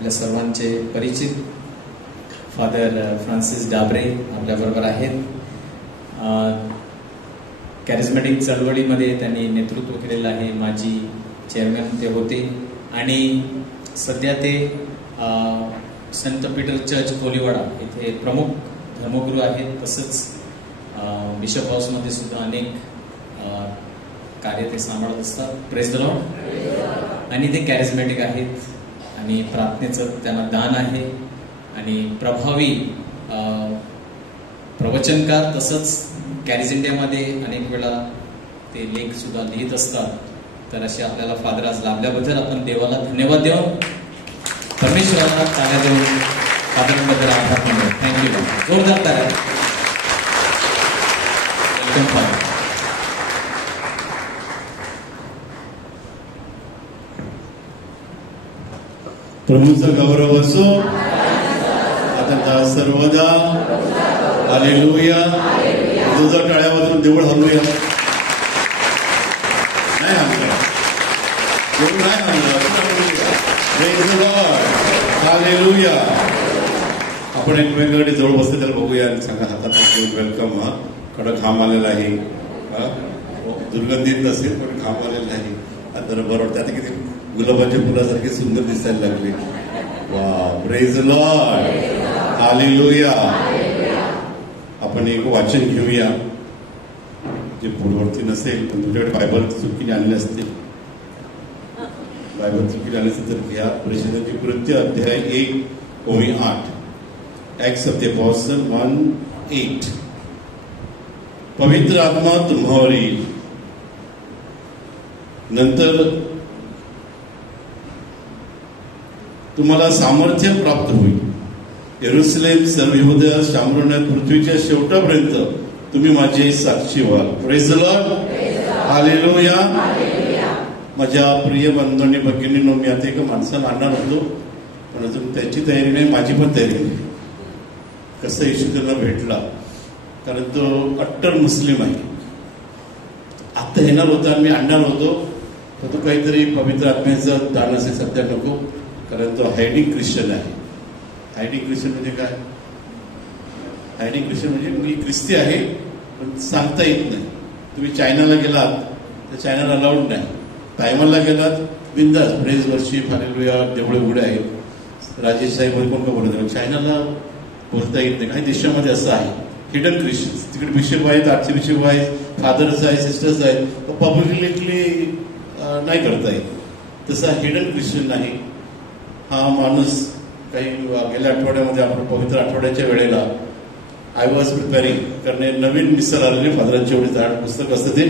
आपल्या सर्वांचे परिचित फादर फ्रान्सिस डाबरे आपल्याबरोबर आहेत. कॅरिझमॅटिक चळवळीमध्ये त्यांनी नेतृत्व केलेलं आहे. माजी चेअरमॅन ते होते आणि सध्या ते संत पीटर चर्च कोलीवाडा इथे प्रमुख धर्मगुरू आहेत. तसंच बिशप हाऊसमध्ये सुद्धा अनेक कार्य ते सांभाळत असतात. Praise the Lord. आणि ते कॅरिझमॅटिक आहेत आणि प्रार्थनेचं त्यांना दान आहे आणि प्रभावी प्रवचनकार. तसंच कॅरिज इंडियामध्ये अनेक वेळा ते लेख सुद्धा लिहित असतात. तर असे आपल्याला फादर आज लाभल्याबद्दल आपण देवाला धन्यवाद देऊ, परमेश्वराला टाळ्या देऊन फादरांबद्दल आभार मानू. थँक्यू. जोरदार टाळ्या. Welcome father. प्रभूचा गौरव असो आता सर्वदा. हालेलुया. तुझा टाळ्या वाजून देऊळ हलूया. नाही हललं, देऊळ नाही हललं. हालेलुया. आपण एक वेगवेगळे जवळ बसते त्याला बघूया आणि सांगा हातात वेलकम. हा कडक घाम आलेला आहे. दुर्गंधीत नसेल पण घाम आलेला आहे. आता बरं वाटतं. आता किती गुलाबाच्या फुलासारखे सुंदर दिसायला लागले. वा, प्रेज द लॉर्ड. हालेलुया. आपण एक वाचन घेऊया जे पुढवरती नसेल पण तुमच्याकडे बायबल चुकीने आणले असतील. बायबल चुकीने आणले असेल तर घ्या. परिषदेची कृत्य अध्याय 1:8. Acts of the apostle 1:8. पवित्र आत्मा तुम्हावर येईल, नंतर तुम्हाला सामर्थ्य प्राप्त होईल. येरुशलेम, सर्व यहूदा, शामरोन, पृथ्वीच्या शेवटापर्यंत तुम्ही माझे साक्षी व्हाल. Praise the lord. हालेलुया. माझ्या प्रिय बंधूंनी भगिनींनो, मी आता एका माणसाला आणणार होतो पण अजून त्याची तयारी नाही, माझी पण तयारी नाही. कसं येशू त्यांना भेटला, कारण तो कट्टर मुस्लिम आहे. आता येणार होता, मी आणणार होतो तर तो काहीतरी पवित्र आत्म्याचं दान असेल सध्या नको, कारण तो हायडिंग ख्रिश्चन आहे. हायडिंग ख्रिश्चन म्हणजे काय? हायडिंग ख्रिश्चन म्हणजे मी ख्रिस्ती आहे पण सांगता येत नाही. तुम्ही चायनाला गेलात तर चायनाला अलाउड नाही. तायवानला गेलात बिंदास प्रेज वर्शिप हालेलुया, देवळे उघडे आहेत. राजेश साहेब कोण का बोलत नाही. चायनाला बोलता येत नाही. काही देशामध्ये असं आहे हिडन ख्रिश्चन. तिकडे बिशप आहेत, आर्ची बिशप आहेत, फादर्स आहेत, सिस्टर्स आहेत, पब्लिकली नाही करता येत. तसा हिडन ख्रिश्चन नाही. हा माणूस काही गेल्या आठवड्यामध्ये आपण पवित्र आठवड्याच्या वेळेला आय वॉज प्रिपेअरिंग करणे नवीन मिसर आलेले फादरांची एवढी जाड पुस्तक असतं ते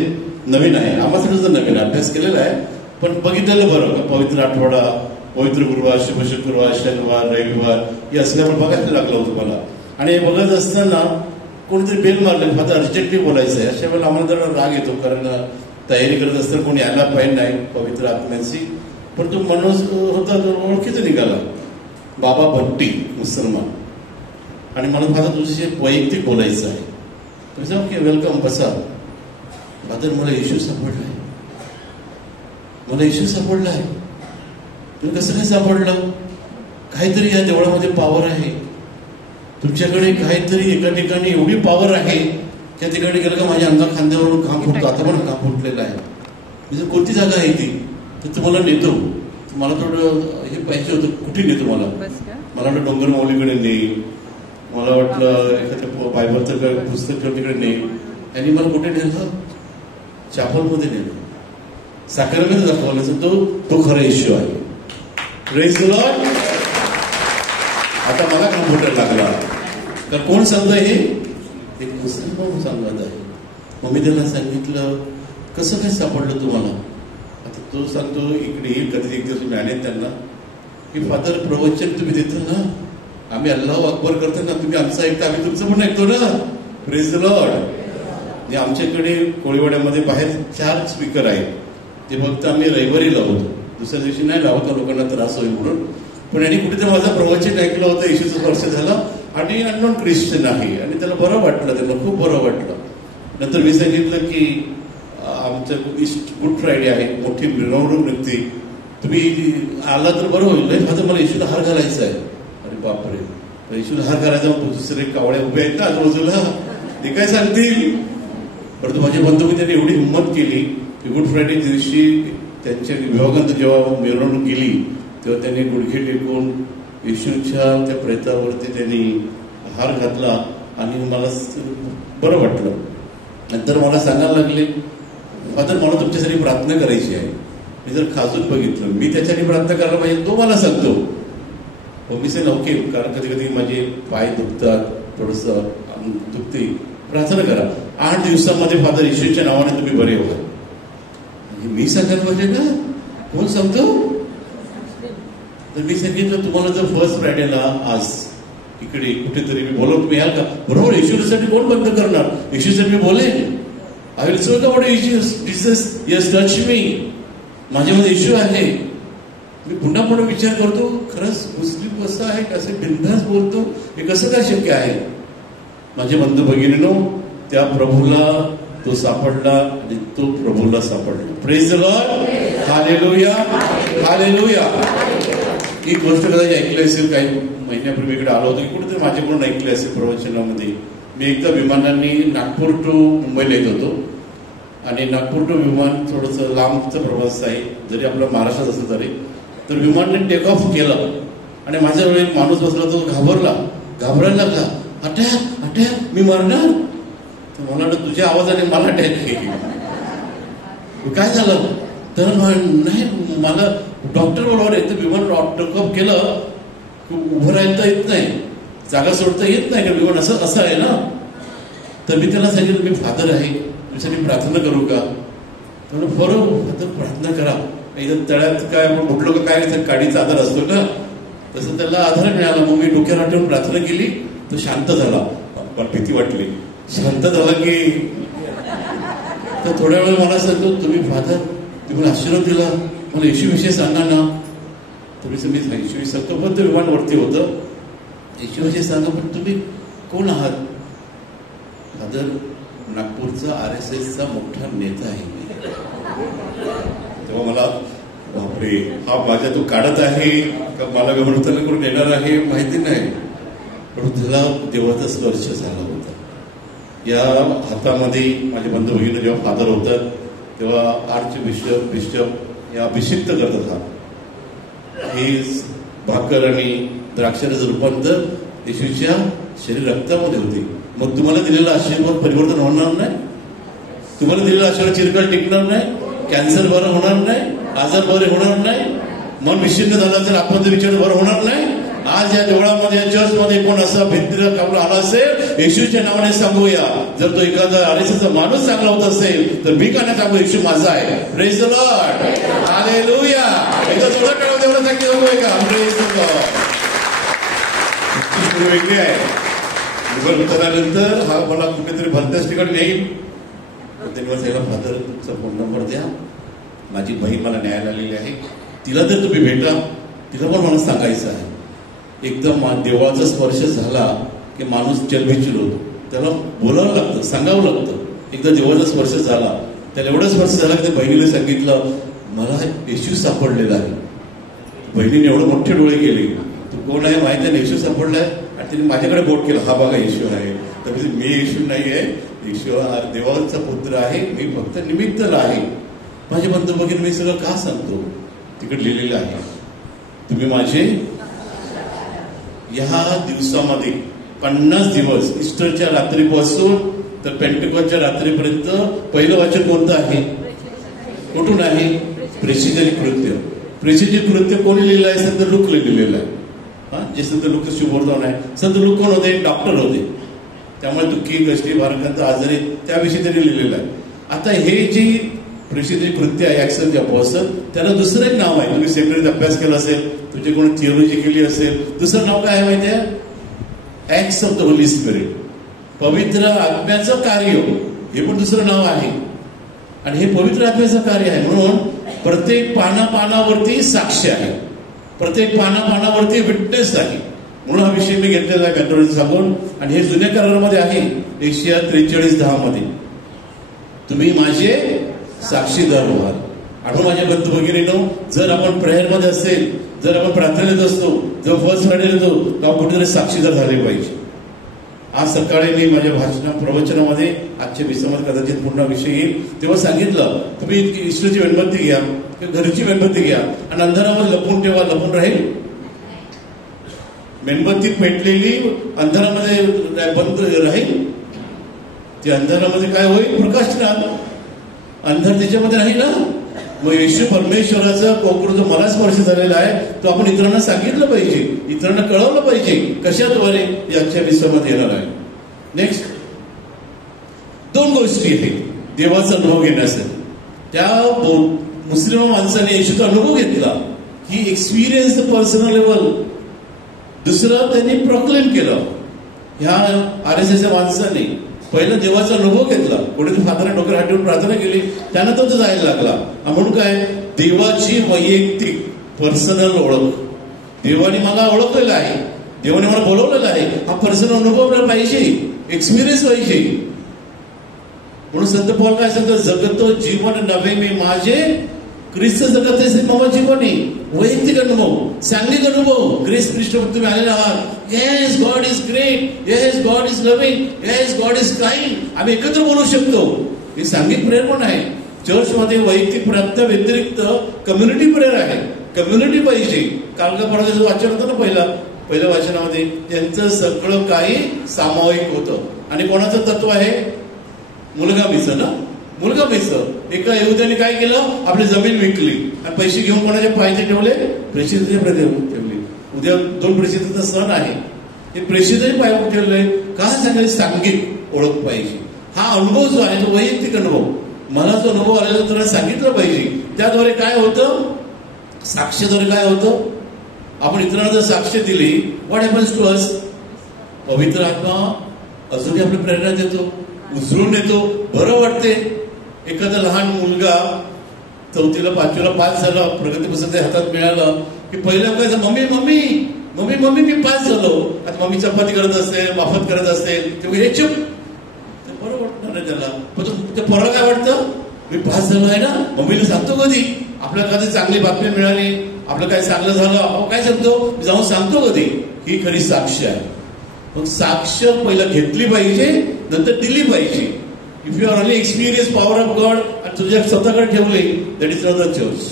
नवीन आहे. आम्हाला सुद्धा नवीन अभ्यास केलेला आहे पण बघितलेलं बरं का. पवित्र आठवडा, पवित्र गुरुवार, शुभ शुक्रवार, शनिवार, रविवार हे असल्यामुळे बघायला लागलं होतं मला. आणि हे बघत असताना कोणीतरी बेल मारले, फादर अर्जंटली बोलायचं आहे. अशा वेळेला आम्हाला जरा राग येतो, कारण तयारी करत असताना कोणी यायला पाहिजे नाही पवित्र आत्म्याची. पण तो माणूस होता ओळखीचा निघाला, बाबा भट्टी, मुसलमान. आणि मला फादर तुझ्याशी वैयक्तिक बोलायचं आहे. तुझं ओके, वेलकम, बसा. फादर मला येशू सापडला आहे, मला येशू सापडला आहे. तुम्ही कसं काय सापडलं? काहीतरी या देवळामध्ये पॉवर आहे. तुमच्याकडे काहीतरी एका ठिकाणी एवढी पॉवर आहे त्या ठिकाणी गेलं का माझ्या अंगा खांद्यावरून घाम फुटतो. आता पण घाम फुटलेला आहे. म्हणजे कोणती जागा आहे ती? तर तुम्हाला नेतो. मला थोडं हे पाहिजे होतं. कुठे नेतो मला? मला वाटलं डोंगर माऊलीकडे नेईल, मला वाटलं एखाद्या बायबलचं काय पुस्तक तिकडे नेईल. आणि मला कुठे नेलं? चॅपलमध्ये नेलं, साखरेमध्ये दाखवलं. तो खरा येशू आहे. Praise the Lord. आता मला कॉम्प्युटर लागला. तर कोण सांगतोय? हे एक मुसलमान सांगत आहे. मग मी त्याला सांगितलं कसं काय सापडलं तुम्हाला? आता तो सांगतो इकडे येईल कधी एक दिवस. मी आणेन त्यांना की फादर प्रवचन तुम्ही देता ना, आम्ही अल्लाह अकबर करतो ना, तुम्ही आमचं ऐकता, आम्ही तुमचं पण ऐकतो ना. Praise the Lord. आमच्याकडे कोळीवाड्यामध्ये बाहेर 4 स्पीकर आहेत. ते फक्त आम्ही रविवारी लावतो, दुसऱ्या दिवशी नाही लावतो, लोकांना त्रास होईल म्हणून. पण यांनी कुठेतरी माझं प्रवचन ऐकलं होतं. येशूचं वर्ष झालं आणि अननोन ख्रिश्चन आहे आणि त्याला बरं वाटलं, त्यांना खूप बरं वाटलं. नंतर मी सांगितलं की आमचं गुड फ्रायडे आहे, मोठी मिरवणूक निघते तुम्ही आला तर बरं होईल. नाही फादर मला येशूला हार घालायचा आहे. अरे बापरे, येशूला हार घालायचा. दुसरे कावळे उभे आहेत ना आजूबाजूला, ते काय सांगतील. परंतु माझ्या बंधूंनी त्यांनी एवढी हिंमत केली की गुड फ्रायडे दिवशी त्यांच्या विभागांत जेव्हा मिरवणूक गेली तेव्हा त्यांनी गुडघे टेकून येशूच्या त्या प्रेतावरती त्यांनी हार घातला आणि मला बरं वाटलं. नंतर मला सांगायला लागले, फादर मला तुमच्यासाठी प्रार्थना करायची आहे. मी जर खाजून बघितलं, मी त्याच्यासाठी प्रार्थना करायला पाहिजे, तो मला सांगतो. मी से ओके, कारण कधी कधी माझे पाय दुखतात, थोडंसं दुखते, प्रार्थना करा. 8 दिवसामध्ये फादर येशूच्या नावाने तुम्ही बरे व्हा. मी सांगायला पाहिजे ना, कोण सांगतो. तर मी सांगितलं तुम्हाला जर फर्स्ट फ्रायडेला आज इकडे कुठेतरी मी बोलवतो, तुम्ही याल का. बरोबर, येशूसाठी कोण बंद करणार. येशूसाठी मी बोलेन. I will so about Jesus, yes touch me. माझ्यामध्ये येशू आहे. मी पुन्हा पुन्हा विचार करतो, खरंच मुस्लिम कसं आहे, कसं बिनधास्त बोलतो, हे कसं काय शक्य आहे. माझे बंधू भगिनीनो, त्या प्रभूला तो सापडला आणि तो प्रभूला सापडला. Praise the lord, hallelujah, hallelujah. ही गोष्ट कदाचित ऐकली असेल, काही महिन्यापूर्वी इकडे आलो होतो की कुठेतरी माझ्याकडून ऐकली असेल प्रवचनामध्ये. मी एकदा विमानाने नागपूर टू मुंबईला येत होतो आणि नागपूर टू विमान थोडंसं लांबचा प्रवास आहे, जरी आपला महाराष्ट्रात असलं तरी. तर विमानाने टेक ऑफ केलं आणि माझ्या वेळी माणूस बसला, तो घाबरायला लागला. अटॅक अटॅक, मी मरणार. तर मला वाटतं तुझ्या आवाजाने मला अटॅक केली. काय झालं. तर नाही, मला डॉक्टर बरोबर आहे. तर विमान टेक ऑफ केलं, उभं राहायला येत नाही, जागा सोडता येत नाही का, विमान असं आहे ना. तर मी त्याला सांगितलं, मी फादर आहे, तुझ्यासाठी प्रार्थना करू का. बरोबर फादर, प्रार्थना करा. इथं तळ्यात काय आपण म्हटलो का काय काडीचा आधार असतो ना, तसं त्याला आधार मिळाला. मग मी डोक्यावर ठेवून प्रार्थना केली, तो शांत झाला. मला भीती वाटली. शांत झाला की तर थोड्या वेळ मला सांगतो, तुम्ही फादर, तुम्ही आशीर्वाद दिला, मला येशूविषयी सांगा ना. तुम्ही येशूविषयी सांगतो, पण ते विमान वरती होतं. येशूविषयी सांगा, पण तुम्ही कोण आहात. फादर, नागपूरचा RSSचा मोठा नेता आहे मी. तेव्हा मला बापरे, हा माझ्या तो काढत आहे का मला विमर्तन करून येणार आहे माहिती नाही. पण त्याला देवाचा स्पर्श झाला होता. या हातामध्ये माझे बंधू भगिनी जेव्हा फादर होतात तेव्हा आर्च बिशप या अभिषिक्त करतात. हे भाकर आणि द्राक्षाचं रूपांतर येशूच्या शरीर रक्तामध्ये होते. मग तुम्हाला दिलेला आशीर्वाद परिवर्तन होणार नाही. तुम्हाला दिलेला आशीर्वाद चिरकाल टिकणार नाही. कॅन्सर बरं होणार नाही. आजार बरे होणार नाही. मन विच्छिन्न झालं तर आपण विचार बरं होणार नाही. आज या देवळामध्ये, या चर्चमध्ये कोण असा भिंतीला कापला आला असेल, येशूच्या नावाने सांगूया. जर तो एखादा RSSचा माणूस चांगला होत असेल तर मी का नाही सांगू, येशू माझा आहे. Praise the lord, hallelujah. एकदा जोरात टाळा देवळा सांगितलं सांगूया का. Praise the Lord. वेगळी आहे. उतरल्यानंतर हा मला कुठेतरी भलत्याच ठिकाणी येईल. तेव्हा त्याला फादर तुमचा फोन नंबर द्या, माझी बहीण मला न्यायला आलेली आहे, तिला जर तुम्ही भेटा, तिला पण मला सांगायचं आहे. एकदम देवाचा स्पर्श झाला की माणूस चलबिचूल होतो. त्याला बोलावं लागतं, सांगावं लागतं. एकदा देवाचा स्पर्श झाला, त्याला एवढा स्पर्श झाला की त्या बहिणीला सांगितलं, मला येशू सापडलेला आहे. बहिणीने एवढे मोठे डोळे केले, तू कोण आहे माहिती आहे, येशू सापडलाय. आणि तिने माझ्याकडे बोट केलं, हा बघा येशू आहे. तर मी येशू नाही आहे, येशू हा देवाचा पुत्र आहे, मी फक्त निमित्तला आहे. माझे बंधू भगिनी, मी सगळं का सांगतो, तिकडे लिहिलेलं आहे. तुम्ही माझे या दिवसामध्ये 50 दिवस, इस्टरच्या रात्रीपासून तर पेंटेकॉस्टच्या रात्रीपर्यंत पहिलं वाचन कोणतं आहे, कुठून आहे, प्रेषितांची कृत्य. प्रेषितांची कृत्य कोणी लिहिलं आहे, संत लूक लिहिलेलं आहे. जे संत लूक शुभवर्धन आहे. संत लूक कोण होते, डॉक्टर होते. त्यामुळे दुःखी, कष्टी, भारकांत, आजारी, त्याविषयी त्यांनी लिहिलेलं आहे. आता हे जे प्रेषितांची कृत्य आहे, ऍक्शन जे अपॉस्टल, त्याला दुसरं एक नाव आहे. तुम्ही सेपरेट अभ्यास केला असेल, तुझी कोणी थिओलॉजी केली असेल, दुसरं नाव काय आहे माहिती आहे, acts of the Holy spirit, पवित्र आत्म्याचं कार्य. हे पण दुसरं नाव आहे. आणि हे पवित्र आत्म्याचं कार्य आहे. म्हणून प्रत्येक पानावरती साक्ष आहे, प्रत्येक पानावरती विटनेस आहे. म्हणून हा विषय मी घेतलेला आहे मेट्रोलॉजी सांगून. आणि हे जुन्या करारामध्ये आहे, एशिया 43:10 मध्ये, तुम्ही माझे साक्षीदार व्हाल. आणि माझ्या बंधू भगिनीनो, जर आपण प्रेयरमध्ये असेल, जर आपण प्रार्थनेत असतो, जर फर्स्ट फ्रायडेला येतो, तर आपण कुठेतरी साक्षीदार झाले पाहिजे. आज सकाळी मी माझ्या प्रवचनामध्ये आजच्या विषयामध्ये कदाचित पूर्ण विषय येईल तेव्हा सांगितलं, तुम्ही ईश्वरची मेणबत्ती घ्या, घरची मेणबत्ती घ्या आणि अंधारामध्ये लपून ठेवा, लपून राहील. मेणबत्ती पेटलेली अंधारामध्ये बंद राहील, ती अंधारामध्ये काय होईल? प्रकाश राहणार. अंधार त्याच्यामध्ये राहील ना. मग येशू परमेश्वराचा कोकरू जो मला स्पर्श झालेला आहे तो आपण इतरांना सांगितलं पाहिजे, इतरांना कळवलं पाहिजे. कशाद्वारे? याच्या विश्वामध्ये येणार आहे. नेक्स्ट 2 गोष्टी आहेत देवाचा अनुभव घेण्यासाठी. त्या मुस्लिम माणसाने येशूचा अनुभव घेतला, ही एक्सपिरियन्स द पर्सनल लेवल. दुसरं त्यांनी प्रोक्लेम केलं. ह्या RSSच्या माणसाने पहिला देवाचा अनुभव घेतला, कुठे फादरने डोक्यावर हात ठेवून प्रार्थना केली, त्यानंतर तो जायला लागला. म्हणून काय? देवाची वैयक्तिक पर्सनल ओळख. देवाने मला ओळखलेलं आहे, देवाने मला बोलवलेलं आहे. हा पर्सनल अनुभव पाहिजे, एक्सपिरियन्स पाहिजे. म्हणून संत पौल काय सांगतो? जगतो जीवन नव्हे मी माझे, ख्रिस्त जगत आहे मम जीवनी. वैयक्तिक अनुभव, सांघिक अनुभव. ग्रेस पृष्ठभूमी तुम्ही आलेला आहात. Yes God is great, yes God is loving, yes God is kind. आम्ही एकत्र बोलू शकतो. हे सांघिक प्रेयर पण आहे. चर्चमध्ये वैयक्तिक प्रार्थना व्यतिरिक्त कम्युनिटी प्रेयर आहे. कम्युनिटी पाहिजे. काल का परवा वाचन होतं ना पहिल्या वाचनामध्ये, त्यांचं सगळं काही सामायिक होतं. आणि कोणाचं तत्व आहे? मुलगा मिसं ना, मुलगा मिसं. एका यहुद्याने काय केलं? आपली जमीन विकली आणि पैसे घेऊन कोणाच्या पाहिजे ठेवले? प्रेषिताच्या ठेवली. उद्या 2 प्रेषिताचा सण आहे, हे प्रेषितही पायावर ठेवलंय. का सांगायला? सांघिक ओळख पाहिजे. हा अनुभव जो आहे तो वैयक्तिक अनुभव. मला जो अनुभव आलेला तुला सांगितलं पाहिजे. त्याद्वारे काय होतं? साक्षीद्वारे काय होतं? आपण इतरांना जर साक्ष दिली, व्हॉट हॅपन्स टू अस? पवित्र आत्मा अजूनही आपली प्रेरणा देतो, उचलून येतो, बरं वाटते. एखादा लहान मुलगा 4ला 5ला पास झाला, प्रगती पुस्तक हातात मिळालं की पहिला काय? मम्मी मम्मी मम्मी मम्मी मी पास झालो. आता मम्मी चपाती करत असेल, माफत करत असेल, ते हे चुप, ते बरं वाटणार नाही त्याला. पण त्या पोराला काय वाटतं? मी पास झालो आहे ना. मम्मीला सांगतो कधी? आपल्याला कधी चांगली बातमी मिळाली, आपलं काय चांगलं झालं, आपण काय सांगतो? जाऊन सांगतो कधी? ही खरी साक्ष आहे. मग साक्ष पहिला घेतली पाहिजे, नंतर दिली पाहिजे. If you are only experience power of God आणि तुझ्या स्वतःकडे ठेवले, that is not the church.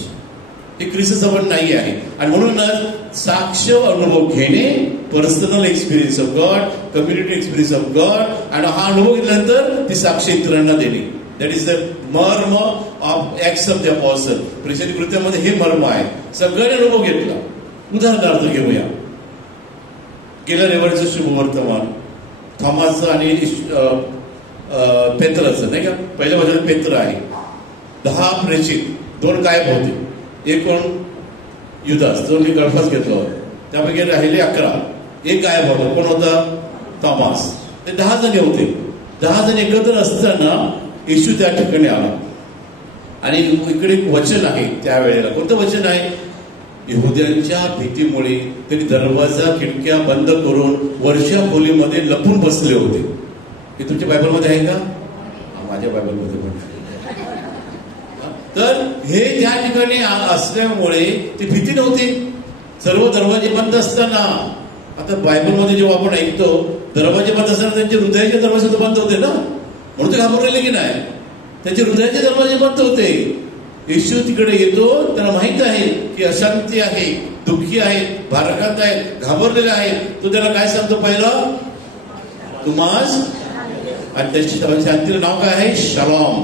हे ख्रिस्त सभा नाही आहे. आणि म्हणूनच साक्ष अनुभव घेणे, personal experience of God, community experience of God, आणि हा अनुभव घेतल्यानंतर ती साक्ष इतरांना देणे. दॅट इज द मर्म ऑफ ऍक्ट्स ऑफ द अपॉस्टल. प्रेषित कृत्यामध्ये हे मर्म आहे. सगळ्यांनी अनुभव घेतला. उदाहरणार्थ घेऊया, गेल्या रविवारचं शुभवर्तमान थॉमसचं आणि पेत्राचं, नाही का? पहिल्या बाजूला पेत्र आहे. 10 प्रेषित, 2 गायब होते. एक कोण? युदास, जो मी गळफास घेतला होता. त्यापैकी राहिले 11. एक गायब होता. कोण होता? थॉमस. ते 10 जण होते. 10 जण एकत्र असताना येशू त्या ठिकाणी आला. आणि इकडे एक वचन आहे त्यावेळेला. कोणतं वचन आहे? यहुद्यांच्या भीतीमुळे त्यांनी दरवाजा खिडक्या बंद करून वरच्या खोलीमध्ये लपून बसले होते. हे तुमच्या बायबलमध्ये आहे का? माझ्या बायबलमध्ये पण. तर हे त्या ठिकाणी असल्यामुळे ती भीती नव्हती. सर्व दरवाजे बंद असताना, आता बायबलमध्ये जेव्हा आपण ऐकतो दरवाजे बंद असताना त्यांचे हृदयाचे दरवाजे तर बंद होते ना, म्हणून ते घाबरलेले की नाही? त्यांचे हृदयाचे दरवाजे बंद होते. येशू तिकडे येतो, त्याला माहित आहे की अशांती आहे, दुःखी आहे, भाराक्रांत आहे, घाबरलेले आहे. तो त्याला काय सांगतो? पहिलं तुम्हास, आणि त्याच्या शांतीचं नाव काय आहे? शालोम.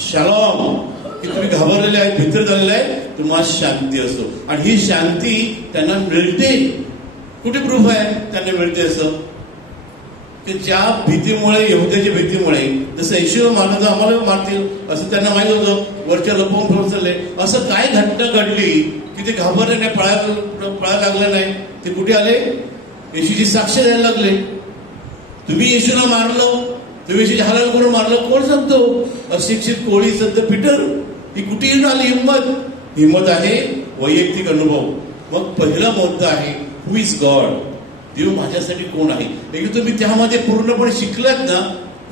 शालोम, की तुम्ही घाबरलेले आहे, भीतर झालेले आहे, तुम्हाला शांती असो. आणि ही शांती त्यांना मिळते. कुठे प्रूफ आहे त्यांना मिळते असं? की ज्या भीतीमुळे, यहुद्याच्या भीतीमुळे, जसं येशू मारलं तर आम्हाला मारतील असं त्यांना माहित होतं, वरच्या लपवून ठेवून चालले. असं काय घटना घडली की ते घाबरले नाही, पळायला लागले नाही. ते कुठे आले? येशूची साक्ष द्यायला लागले. तुम्ही येशूला मारलं, तुम्ही येशूची हालत करून मारलं, कोण सांगतो? अशिक्षित कोळी संत पीटर. ही कुठे येऊन आली हिंमत? हिंमत आहे वैयक्तिक अनुभव. मग पहिला मुद्दा आहे हु इज गॉड? देव माझ्यासाठी कोण आहे? एकदा तुम्ही त्यामध्ये पूर्णपणे शिकलात ना,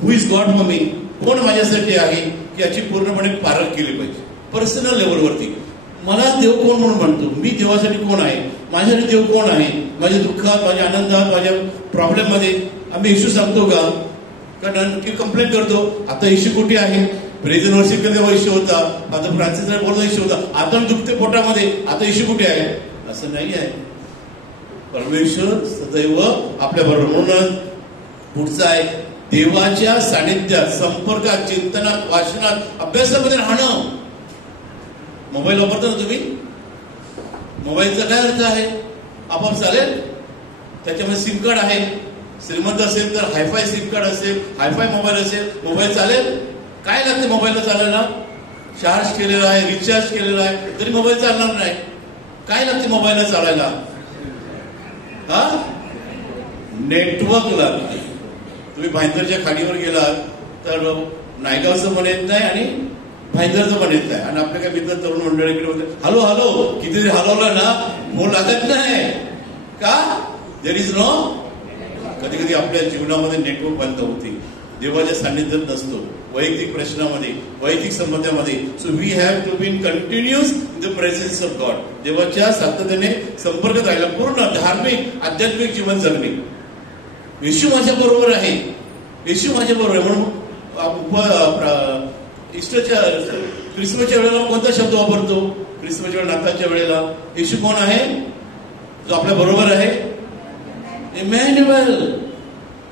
हु इज गॉड फॉर मी, कोण माझ्यासाठी आहे, की याची पूर्णपणे पारख केली पाहिजे. पर्सनल लेवलवरती. मला देव कोण म्हणून म्हणतो, मी देवासाठी कोण आहे, माझ्यासाठी देव कोण आहे, माझ्या दुःखात, माझ्या आनंदात, माझ्या प्रॉब्लेममध्ये आम्ही येशू सांगतो का? कारण नक्की कंप्लेंट करतो, आता येशू कुठे आहे? प्रेझेंट वर्षिप तेव्हा येशू होता, आता फ्रान्सिस बोलतो येशू होता, आता दुखते पोटामध्ये, आता येशू कुठे आहे? असं नाही आहे. परमेश्वर सदैव आपल्या बरोबर. म्हणून पुढचं आहे देवाच्या सानिध्यात, संपर्कात, चिंतनात, वाचनात, अभ्यासामध्ये राहणं. मोबाईल वापरता ना तुम्ही? मोबाईलचा काय अर्थ आहे? आपोआप चालेल? त्याच्यामध्ये सिम कार्ड आहे. श्रीमंत असेल तर हायफाय सिम कार्ड असेल, हायफाय मोबाईल असेल, मोबाईल चालेल. काय लागते मोबाईलला चालायला? चार्ज केलेला आहे, रिचार्ज केलेला आहे, तरी मोबाईल चालणार नाही. काय लागते मोबाईलला चालायला? हा, नेटवर्क लागते. तुम्ही भाईंदरच्या खाडीवर गेलात तर नायगावचं पण येत नाही आणि भाईंदरचं पण येत नाही. आणि आपल्या काय मित्र तरुण मंडळीकडे होते, हॅलो हॅलो, कितीतरी हलवलं ना फोन लागत नाही. का? There is no. कधी कधी आपल्या जीवनामध्ये नेटवर्क बंद होते, देवाच्या सान्निध्यात नसतो, वैयक्तिक प्रश्नामध्ये, वैयक्तिक संबंधामध्ये. So we have to be continuous in the presence of God. देवाच्या सातत्याने संपर्कात राहिला, पूर्ण धार्मिक आध्यात्मिक जीवन जगणे. येशू माझ्या बरोबर आहे, येशू माझ्या बरोबर आहे. म्हणून ईस्टरच्या ख्रिसमसच्या वेळेला कोणता शब्द वापरतो? ख्रिसमसच्या वेळेला, नाताळच्या वेळेला येशू कोण आहे? जो आपल्या बरोबर आहे. इमॅन्युएल.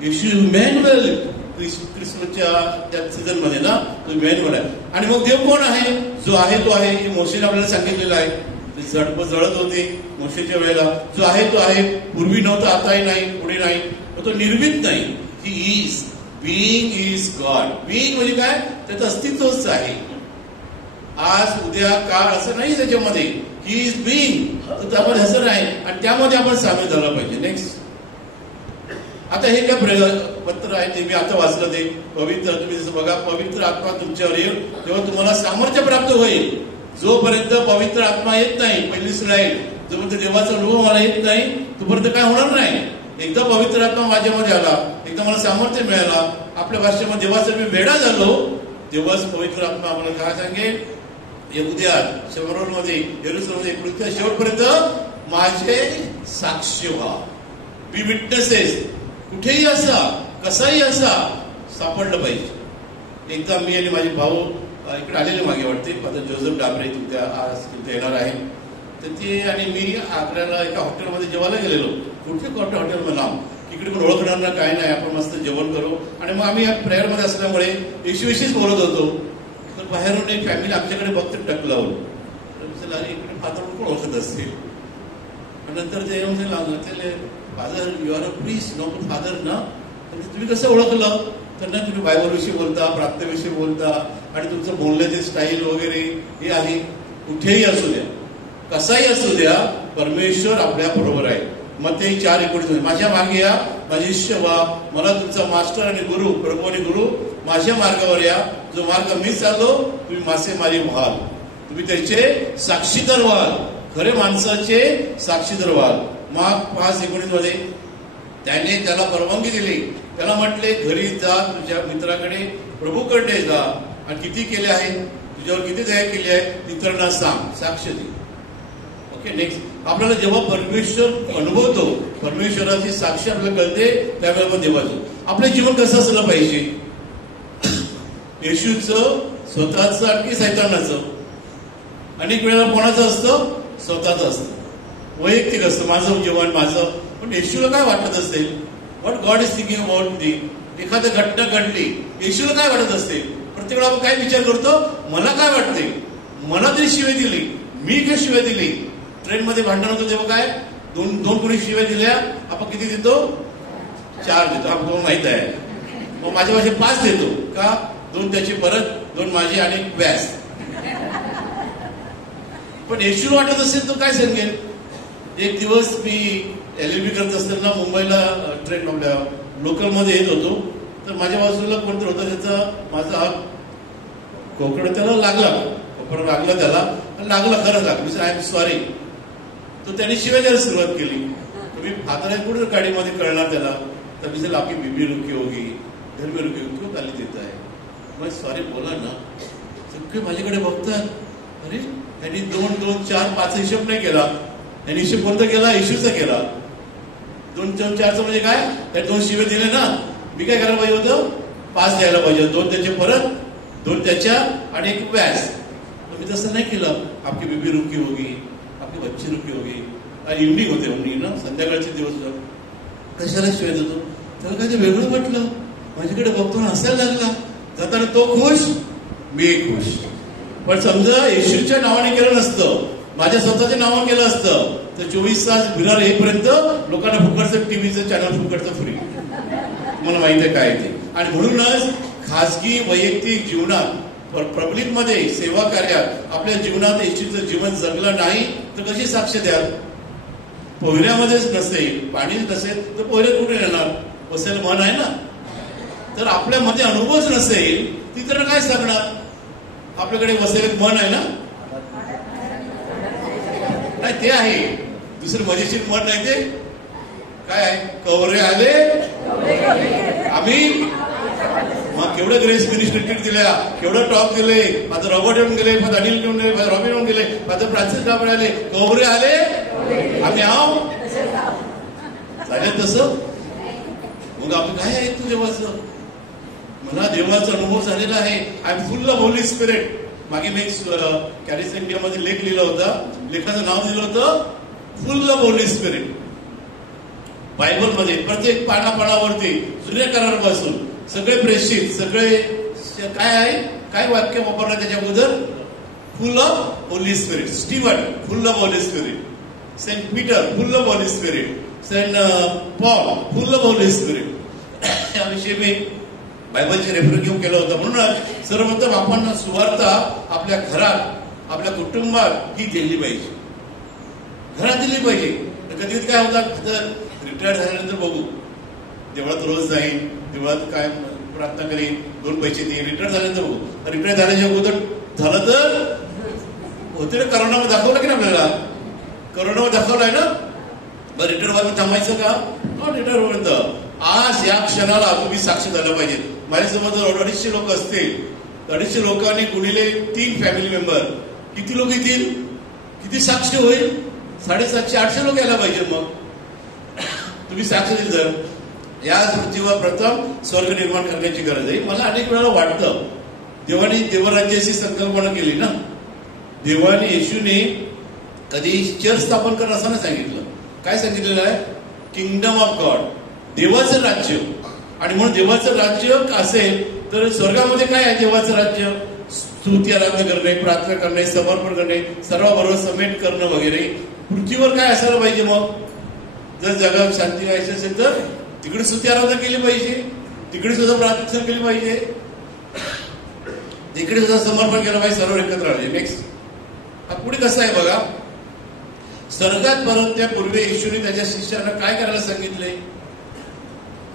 येशू इमॅन्युएल. ख्रिसमसच्या त्या सीझन मध्ये ना तो इमॅन्युएल आहे. आणि मग देव कोण आहे? जो आहे तो आहे. हे मोशेने आपल्याला सांगितलेलं आहे. झडप जळत होते मोशेच्या वेळेला. जो आहे तो आहे, पूर्वी नव्हता, आताही नाही, पुढे नाही, तो निर्मित नाही. He is being is God. Being म्हणजे काय? त्याचं अस्तित्वच आहे. आज उद्या काळ असं नाही त्याच्यामध्ये. He is being. तर आपण हजर आहे आणि त्यामध्ये आपण सामील झालं पाहिजे. नेक्स्ट. आता हे काय पत्र आहे ते मी आता वाचलं. ते पवित्र, तुम्ही जसं बघा, पवित्र आत्मा तुमच्यावर येईल तेव्हा तुम्हाला सामर्थ्य प्राप्त होईल. जोपर्यंत पवित्र आत्मा येत नाही, पहिली स्लाइड, जोपर्यंत देवाचा अनुभव मला येत नाही तोपर्यंत काय होणार नाही. एकदा पवित्र आत्मा माझ्यामध्ये आला, एकदा मला सामर्थ्य मिळाला, आपल्या भाषेमध्ये देवाचा मी वेडा झालो, तेव्हाच पवित्र आत्मा आम्हाला काय सांगेल? उद्या शमरोनमध्ये, येरुशलेममध्ये, पृथ्वी शेवटपर्यंत माझे साक्षी व्हा. बी विटनेसेस. कुठेही असा, कसाही असा, सापडलं पाहिजे. एकदा मी आणि माझे भाऊ इकडे आलेले मागे वाटते, आता जोसेफ डाबरे तुमच्या आज तिथे येणार आहे. तर ते आणि मी आग्र्याला एका हॉटेलमध्ये जेवायला गेलेलो. कुठे हॉटेल नाव इकडे पण ओळखणार ना, काय नाही, आपण मस्त जेवण करू. आणि मग आम्ही प्रेयरमध्ये असल्यामुळे येशूविषयीच बोलत होतो. तर बाहेरून एक फॅमिली आमच्याकडे बघते टकलावून. तर अरे इकडे फादर कोण ओळखत असतील. नंतर ते लागले, father you are a priest, no father ना. तुम्ही कसं ओळखलं? तर ना तुम्ही बायबलविषयी बोलता, प्रार्थनेविषयी बोलता आणि तुमचं बोलण्याचे स्टाईल वगैरे हे आहे. कुठेही असू द्या, कसाही असू द्या, परमेश्वर आपल्या बरोबर आहे. मत्ती 4:19, माझ्या मागे या, माझे शिष्य व्हा, मला तुमचा मास्टर आणि गुरु, प्रभू आणि गुरु, माझ्या मार्गावर या, जो मार्ग मी चाललो तुम्ही मासेमारी व्हाल, तुम्ही त्याचे साक्षीदार व्हाल, खरे माणसाचे साक्षीदार व्हाल. मार्क 5:19 मध्ये त्याने त्याला परवानगी दिली. त्याला म्हटले, घरी जा, तुझ्या मित्राकडे, प्रभूकडे जा आणि किती केले आहे, तुझ्यावर किती दया केली आहे इतरांना सांग, साक्ष दे. ओके. नेक्स्ट. आपल्याला जेव्हा परमेश्वर अनुभवतो, परमेश्वराची साक्षी आपल्याला कळते, त्यावेळेला आपण देवाचं आपलं जीवन कसं असलं पाहिजे? येशूचं, स्वतःचं आणि सैतानाचं. अनेक वेळेला कोणाचं असतं? स्वतःचं असतं, वैयक्तिक असतं, माझं जीवन माझं. पण येशूला काय वाटत असेल? What God is thinking about me? एखादी घटना घडली, येशूला काय वाटत असेल? प्रत्येक वेळा आपण काय विचार करतो? मला काय वाटते? मला तरी शिवाय दिली, मी काय शिवाय दिली? ट्रेनमध्ये भांडण होतो तेव्हा काय, दोन कोणी शिवाय दिल्या, आपण किती देतो? 4 देतो. आपण माहित आहे. मग माझ्या भाषेत 5 देतो का? 2 त्याची परत, 2 माझी आणि व्यास. पण येशूला वाटत असेल तर काय सांगेल? एक दिवस मी LLB करत असताना मुंबईला ट्रेन आपल्या लोकलमध्ये येत होतो. तर माझ्या बाजूला कोणतरी होतं, त्याचा माझा हात कोकण त्याला लागला, कोकण लागला त्याला, लागला, खरंच लागला. मी आय एम सॉरी. तो त्याने शिवाय द्यायला सुरुवात केली. तुम्ही फादर आहे कुठे गाडीमध्ये कळणार त्याला? तर मी आपली बीबी रुकी होगी, घर में रुकी होगी, गाली देत आहे. मग सॉरी बोला ना. सगळे माझ्याकडे बघतात, अरे त्यांनी 2, 2, 4, 5 हिशोब नाही केला. त्यांनी हिशोब कोणता केला? येशूचा केला. 2, 2, 4 म्हणजे काय? त्या 2 शिवे दिले ना, मी काय करायला पाहिजे होतं? 5 द्यायला पाहिजे. 2 त्याचे परत, 2 त्याच्या आणि 1 व्याज. मी तसं नाही केलं. आपली बीबी रुकी होगी, आपली बच्ची रुकी होगी. इव्हनिंग होते म्हणजे ना, संध्याकाळचे दिवस. कशाला शिवाय देतो? त्याला काय ते वेगळं वाटलं. माझ्याकडे बघतो हसायला लागला. जाताना तो खुश, मी खुश. पण समजा येशूच्या नावाने केलं नसतं, माझ्या स्वतःच्या नावाने केलं असतं, तर 24 तास भिरार येईपर्यंत लोकांना फुकटचं टीव्हीचं चॅनल फुकटचं फ्री. तुम्हाला माहिती आहे काय ते. आणि म्हणूनच खासगी वैयक्तिक जीवनात, पब्लिक मध्ये, सेवा कार्यात आपल्या जीवनात येशूचं जीवन जगलं नाही तर कशी साक्ष द्याल? पोहऱ्यामध्येच नसेल, पाणीच नसेल तर पोहऱ्यात कुठे येणार? बसायला मन आहे ना. तर आपल्यामध्ये अनुभवच नसेल ती तर काय सांगणार? आपल्याकडे बसायला मन आहे ना? नाही, ते आहे. दुसरं मजेशीर मन नाही ते काय आहे? कवरे आले आम्ही. मग केवढं ग्रेस मिनिस्ट्री दिल्या, केवढं टॉक दिले. आता रॉबर्ट येऊन गेले, आता अनिल येऊन गेले, रॉबिन येऊन गेले, आता फ्रान्सिस डाबर आले. कवरे आले आम्ही आहो. झालं तसं? मग आपण काय आहे तू देवाचं? मला देवाचा अनुभव झालेला आहे. I am full of Holy Spirit. मागे मी कॅरिस इंडियामध्ये लेख लिहिला होता. लेखाचं नाव दिलं होतं फुल ऑफ होली स्पिरिट. बायबलमध्ये प्रत्येक पानापानावरती जुन्या करारापासून सगळे प्रेषित, सगळे काय आहे, काय वाक्य वापरलं त्याच्या अगोदर? Full of Holy Spirit. Steven full of Holy Spirit. Saint Peter full of Holy Spirit. Saint Paul full of Holy Spirit. याविषयी मी बायबलचे रेफर घेऊन केलं होतं. म्हणून सर्वप्रथम आपण सुवार्ता आपल्या घरात, आपल्या कुटुंबात ही दिली पाहिजे, घरात दिली पाहिजे. कधी कधी काय होतं, रिटायर झाल्यानंतर बघू, देवळात रोज जाईन, देवळात काय प्रार्थना करीन, 2 पैसे देईन, रिटायर झाल्यानंतर बघू. रिटायर झाल्याच्या अगोदर झालं तर होते ना. करोनामध्ये दाखवलं की ना आपल्याला? करोनावर दाखवलाय ना. मग रिटायर व्हायला थांबायचं का? रिटायर पर्यंत. आज या क्षणाला तुम्ही साक्ष झालं पाहिजे. माझ्यासमोर 250 लोक असतील, 250 लोकांनी गुणिले 3 फॅमिली मेंबर, किती लोक येतील? किती साक्ष होईल? 750-800 लोक यायला पाहिजे. मग तुम्ही साक्ष दिली तर या पृथ्वीवर प्रथम स्वर्ग निर्माण करण्याची गरज आहे. मला अनेक वेळा वाटतं देवाने देवराज्याची संकल्पना केली ना. देवाने, येशूने कधी चर्च स्थापन करणं असं नाही सांगितलं. काय सांगितलेलं आहे? किंगडम ऑफ गॉड, देवाचं राज्य. आणि म्हणून देवाचं राज्य असेल तर स्वर्गामध्ये काय आहे? देवाचं राज्य. स्तुती आराधना करणे, प्रार्थना करणे, समर्पण करणे, सर्वांबरोबर समेट करणं वगैरे. पृथ्वीवर काय असायला पाहिजे? मग जर जगात शांती व्हायची असेल तर तिकडे स्तुती आराधना केली पाहिजे, तिकडे सुद्धा प्रार्थना केली पाहिजे, तिकडे सुद्धा समर्पण केलं पाहिजे, सर्व एकत्र आले. नेक्स्ट पुढे कसं आहे बघा. स्वर्गात परत त्यापूर्वी येशूने त्याच्या शिष्यांना काय करायला सांगितले?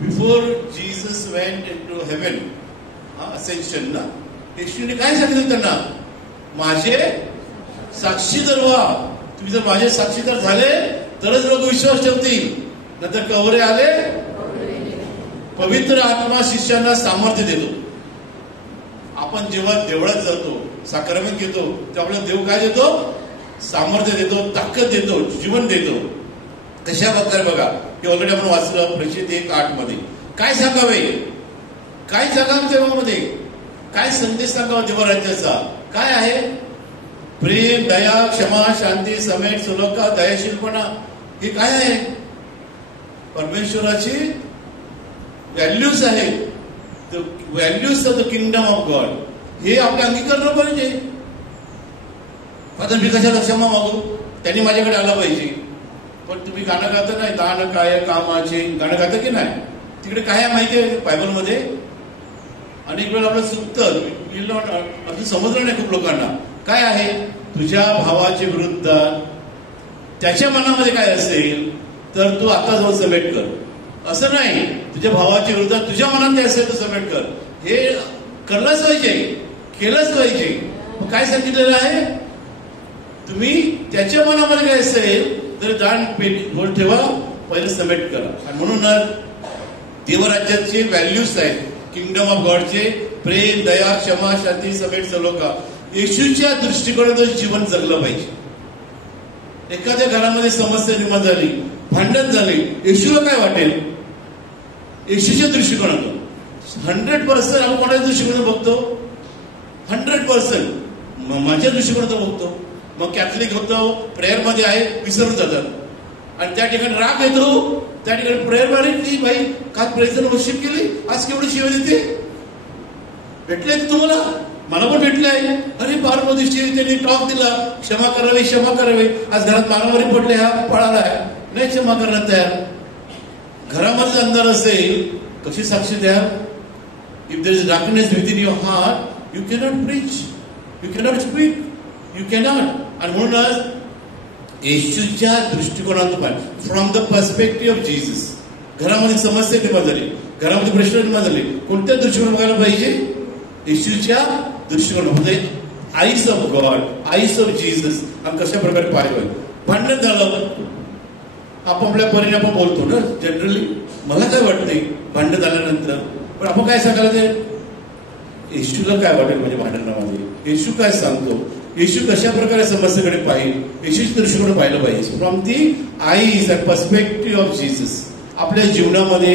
Before Jesus went into heaven, ascension ना, येशूने काय सांगितलं त्यांना? माझे साक्षीदार व्हा. तुम्ही जर माझे साक्षीदार झाले तरच लोक विश्वास ठेवतील. नंतर कवरे आले. पवित्र आत्मा शिष्यांना सामर्थ्य देतो. आपण जेव्हा देवळात जातो, साक्रमेंट घेतो, तेव्हा आपल्याला देव काय देतो? सामर्थ्य देतो, ताकद देतो, जीवन देतो. कशा प्रकारे बघा, हे ऑलरेडी आपण वाचलं प्रचित 1:8 मध्ये. काय सांगावे, काय सांगावं देवामध्ये, काय संदेश सांगावा देवराज्याचा? काय आहे? प्रेम, दया, क्षमा, शांती, समेट, सुलोका, दयाशीलपणा. हे काय आहे? परमेश्वराची व्हॅल्यूज आहेत. Values of the kingdom of God. हे आपलं अंगीकरण पाहिजे. आता मी कशाला क्षमा मागू? त्यांनी माझ्याकडे आला पाहिजे. पण तुम्ही गाणं गाता नाही, दान काय कामाचे गाणं गाता की नाही? तिकडे काय माहिती आहे बायबलमध्ये? अनेक वेळा आपलं चुकतं, आपलं समजलं नाही खूप लोकांना. काय आहे? तुझ्या भावाच्या विरुद्ध त्याच्या मनामध्ये काय असेल तर तू आता जाऊन समेट कर. असं नाही, तुझ्या भावाच्या विरुद्ध तुझ्या मनात काय असेल तर समेट कर. हे करलंच पाहिजे, केलंच पाहिजे. काय सांगितलेलं आहे? तुम्ही त्याच्या मनामध्ये काय असेल तर दान पेटी ठेवा, पहिले समेट करा. आणि म्हणून देवराज्याचे व्हॅल्यूज आहेत किंगडम ऑफ गॉडचे. प्रेम, दया, क्षमा, शांती, समेट, सलोका. येशूच्या दृष्टिकोनातून जीवन जगलं पाहिजे. एखाद्या घरामध्ये समस्या निर्माण झाली, भांडण झाले, येशूला काय वाटेल? येशूच्या दृष्टिकोनातून 100% आपण कोणाच्या दृष्टिकोनातून बघतो? 100% माझ्या दृष्टिकोनातून बघतो. मग कॅथलिक होतो, प्रेयर मध्ये आहे, विसरून जातात. आणि त्या ठिकाणी राग येतो, त्या ठिकाणी प्रेयर मध्ये की भाई काल प्रेझर वर्शिप केली, आज केवढी शिवाय देते. भेटले तुम्हाला? मला पण भेटले आहे. अरे बारा दिवशी त्यांनी टॉक दिला, क्षमा करावी क्षमा करावी. आज घरात मारामारी पडले, हा पळाला आहे, नाही क्षमा करण्यात तयार. घरामध्ये अंधार असेल, कशी साक्षी द्या? If there is darkness within your heart, you cannot preach, you cannot speak, you cannot. आणि म्हणूनच येशूच्या दृष्टिकोनातून, from the perspective of Jesus, घरामध्ये समस्या निर्माण झाली, घरामध्ये प्रश्न निर्माण झाले, कोणत्या दृष्टिकोन बघायला पाहिजे? येशूच्या दृष्टिकोनामध्ये. Eyes of God, eyes of Jesus. आणि कशा प्रकारे पाहिलं? भांडण झालं, आपापल्या परीने आपण बोलतो ना जनरली. मला काय वाटते भांडण झाल्यानंतर? पण आपण काय सांगायला ते? येशूला काय वाटेल म्हणजे भांडणामध्ये? येशू काय सांगतो? येशू कशा प्रकारे समस्येकडे पाहिजे? येशूच्या दृष्टिकोन पाहिलं पाहिजे. From the eyes and perspective of Jesus. आपल्या जीवनामध्ये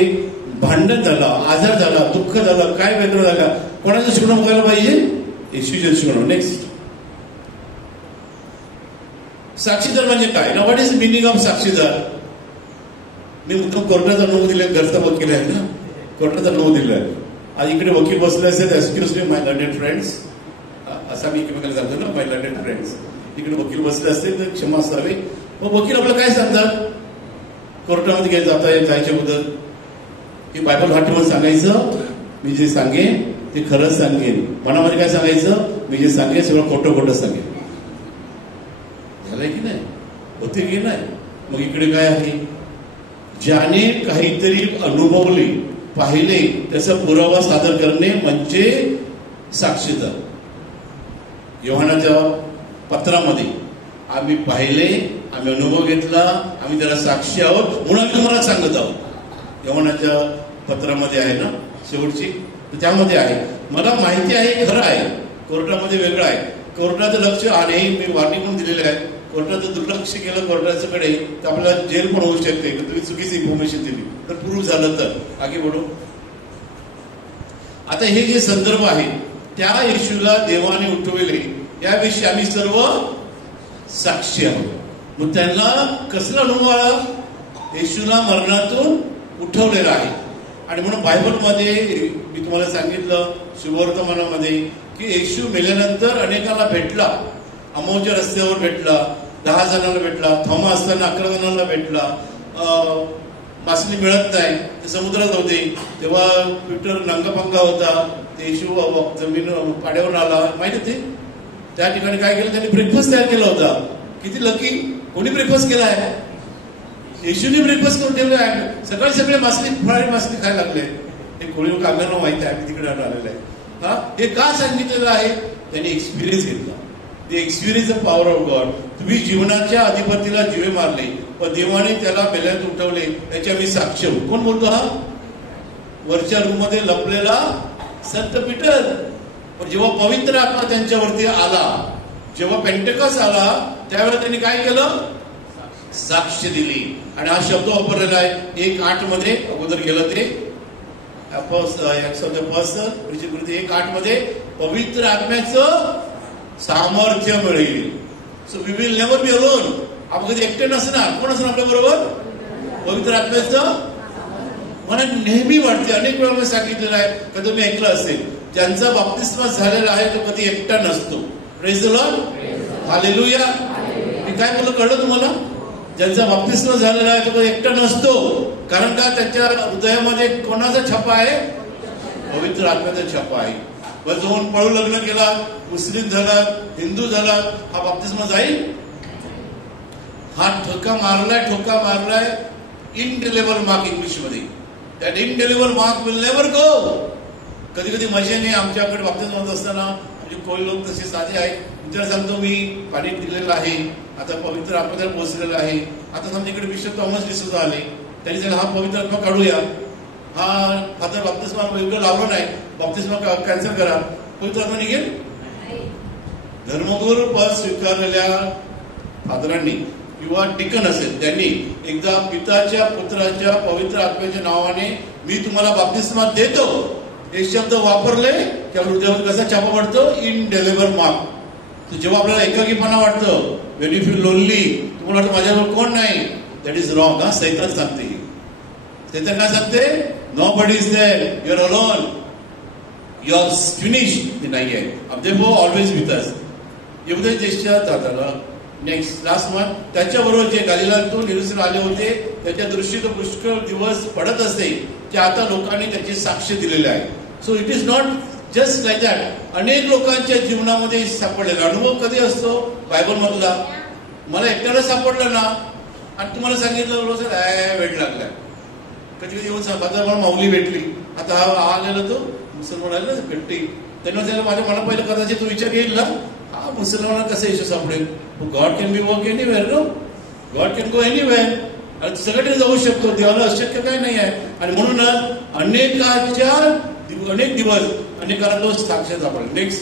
भांडण झाला, आजार झाला, दुःख झालं, काय वेदना झाला, कोणाच्या दृष्टिकोन बघायला पाहिजे? येशूच्या दृष्टिकोन. नेक्स्ट, साक्षीदार म्हणजे काय? ना व्हॉट इज मिनिंग ऑफ साक्षीदार? मी मुद्दाम कोर्टाचा नो दिलाय, घरचा वकील आहे ना, कोर्टाचा नो दिलाय. आज इकडे वकील बसले असेल, एक्सक्यूज मी माय लर्नेड फ्रेंड्स, असा मी एकमेकाला सांगतो ना, माय लर्नेड फ्रेंड्स. इकडे वकील बसले असतील तर क्षमा असावे. मग वकील आपल्याला काय सांगतात? कोर्टामध्ये जायच्या अगोदर की बायबल हातीवर सांगायचं, मी जे सांगेन ते खरंच सांगेन. मनामध्ये काय सांगायचं? मी जे सांगेन सगळं खोटं खोटं सांगेन. झालंय की नाही? होते की नाही? मग इकडे काय आहे? ज्याने काहीतरी अनुभवले, पाहिले, त्याचा पुरावा सादर करणे म्हणजे साक्षीदार. योहानाच्या पत्रामध्ये आम्ही पाहिले, आम्ही अनुभव घेतला, आम्ही त्याला साक्षी आहोत म्हणून आम्ही तुम्हाला सांगत आहोत. योहानाच्या पत्रामध्ये आहे ना शेवटची, तर त्यामध्ये आहे मला माहिती आहे, खरं आहे. कोर्टामध्ये वेगळं आहे. कोर्टाचं लक्ष आणि मी वार्निंग पण दिलेलं आहे. कोर्टाचं दुर्लक्ष केलं कोर्टाच्याकडे तर आपल्याला जेल पण होऊ शकते. तुम्ही चुकीची इन्फॉर्मेशन दिली तर, प्रूव्ह झालं तर. आगे बढो. आता हे जे संदर्भ आहे, त्या येशूला देवाने उठवले, याविषयी आम्ही सर्व साक्षी आहोत. मग त्यांना कसला अनुभव आला? येशूला मरणातून उठवलेला आहे. आणि म्हणून बायबलमध्ये मी तुम्हाला सांगितलं शुभवर्तमानामध्ये की येशू मेल्यानंतर अनेकांना भेटला. अमोच्या रस्त्यावर भेटला, 10 जणांना भेटला, थॉमा असताना 11 जणांना भेटला. मासणी मिळत नाही, ते समुद्रात होते, तेव्हा पीटर नंगापंगा होता, ते येशू जमीन पाड्यावर आला, माहिती ते. त्या ठिकाणी काय केलं? त्यांनी ब्रेकफास्ट तयार केला होता. किती लकी! कोणी ब्रेकफास्ट केला आहे? येशूने ब्रेकफास्ट करून ठेवलं आहे. सकाळी सगळे मासली, फळारी मासली खायला लागले. हे कोणी कागदांना माहिती आहे, आम्ही तिकडे आलेलं आहे. हा, हे का सांगितलेलं आहे? त्यांनी एक्सपिरियन्स घेतला. The experience the power of God. तुम्ही जीवनाच्या अधिपतीला जीवे मारले, पण देवाने त्याला मेल्यात उठवले, याची आम्ही साक्ष. कोण बोलतो हा? वरच्या रूम मध्ये लपलेला संत पीटर. पण जेव्हा पवित्र आत्मा त्यांच्यावरती आला, जेव्हा पेंटेकॉस्ट आला, त्यावेळेला त्यांनी काय केलं? साक्ष दिली. आणि हा शब्द वापरलेला आहे 1:8 मध्ये. अगोदर गेलं ते 1:8 मध्ये, पवित्र आत्म्याचं सामर्थ्य मिळेल. So we will never be alone. आपण कधी एकटे नसणार. कोण असणार आपल्या बरोबर? पवित्र आत्म्याचं. मला नेहमी वाटते, अनेक वेळा मी सांगितलेलं आहे, कधी तुम्ही ऐकलं असेल, ज्यांचा बाप्तिस्मा झालेला आहे तो कधी एकटा नसतो. Praise the lord, hallelujah. मी काय बोललो कळलं तुम्हाला? ज्यांचा बाप्तिस्मा झालेला आहे तो कधी एकटा नसतो. कारण का? त्याच्या हृदयामध्ये कोणाचा छापा आहे? पवित्र आत्म्याचा छापा आहे. बस जाऊन पळू लग्न केला, मुस्लिम झाला, हिंदू झाला, हा बाप्तिस्मा जाईल? हा ठोका मारलाय इनडिलेबल मार्क इंग्लिशमध्ये. दॅट इनडिलेबल मार्क विल नेव्हर गो. कधी कधी मजेने आमच्याकडे बाप्तिस्मा होत असताना म्हणजे कोणी लोक तसे साधे आहेत, तुमच्याला सांगतो मी पाणी दिलेलं आहे, आता पवित्र आत्म्याला पोहोचलेला आहे. आता समजा इकडे बिशप थॉमस डिसूजा आले, त्यांनी सांगितलं हा पवित्र आत्मा काढूया, हा आता बाप्तिस्मा वेगळं लावलं नाही, बाप्तिस्मा कॅन्सल करा, पवित्र आत्मा निघेल? धर्मगुरू पद स्वीकारलेल्या फादरांनी किंवा टिकन असेल त्यांनी एकदा पिताच्या पुत्राच्या पवित्र आत्म्याच्या नावाने मी तुम्हाला बाप्तिस्मा देतो हे शब्द वापरले की हृदयावर कसा छापा पडतो, इनडेलिव्हर मार्क. जेव्हा आपल्याला एकाकीपणा वाटतं, वेन यू फील लोनली, तुम्हाला वाटतं माझ्यावर कोण नाही, दॅट इज रॉंग. हा सैतान सांगते. सैतान काय सांगते? Nobody is there, you are alone, you are finished. ते नाही आहे. Therefore always with us. एवढे देशात जाताना नेक्स्ट लास्ट मंथ त्याच्याबरोबर जे गलिलातून यरूशलेम आले होते त्याच्या दृष्टीने पुष्कळ दिवस पडत असते की आता लोकांनी त्याची साक्ष दिलेले आहे. So it is not just like that. अनेक लोकांच्या जीवनामध्ये सापडलेला अनुभव कधी असतो बायबल मधला. मला एकट्याला सापडलं ना आणि तुम्हाला सांगितलं वेळ लागलाय. कधी कधी येऊन सांगा मला माऊली भेटली, आता हा आलेला तो मुसलमान आले ना भेटली, त्यांनी सांगितलं माझ्या मला पहिलं कदाचित तो विचार येईल ना, हा मुसलमानाला कसं यशू सापडेल. God can be work anywhere. No, God can go anywhere. आणि सगळीकडे जाऊ शकतो. देवाला अशक्य काय नाही आहे. आणि म्हणूनच अनेक दिवस अनेकांना तो साक्ष सापडेल. नेक्स्ट,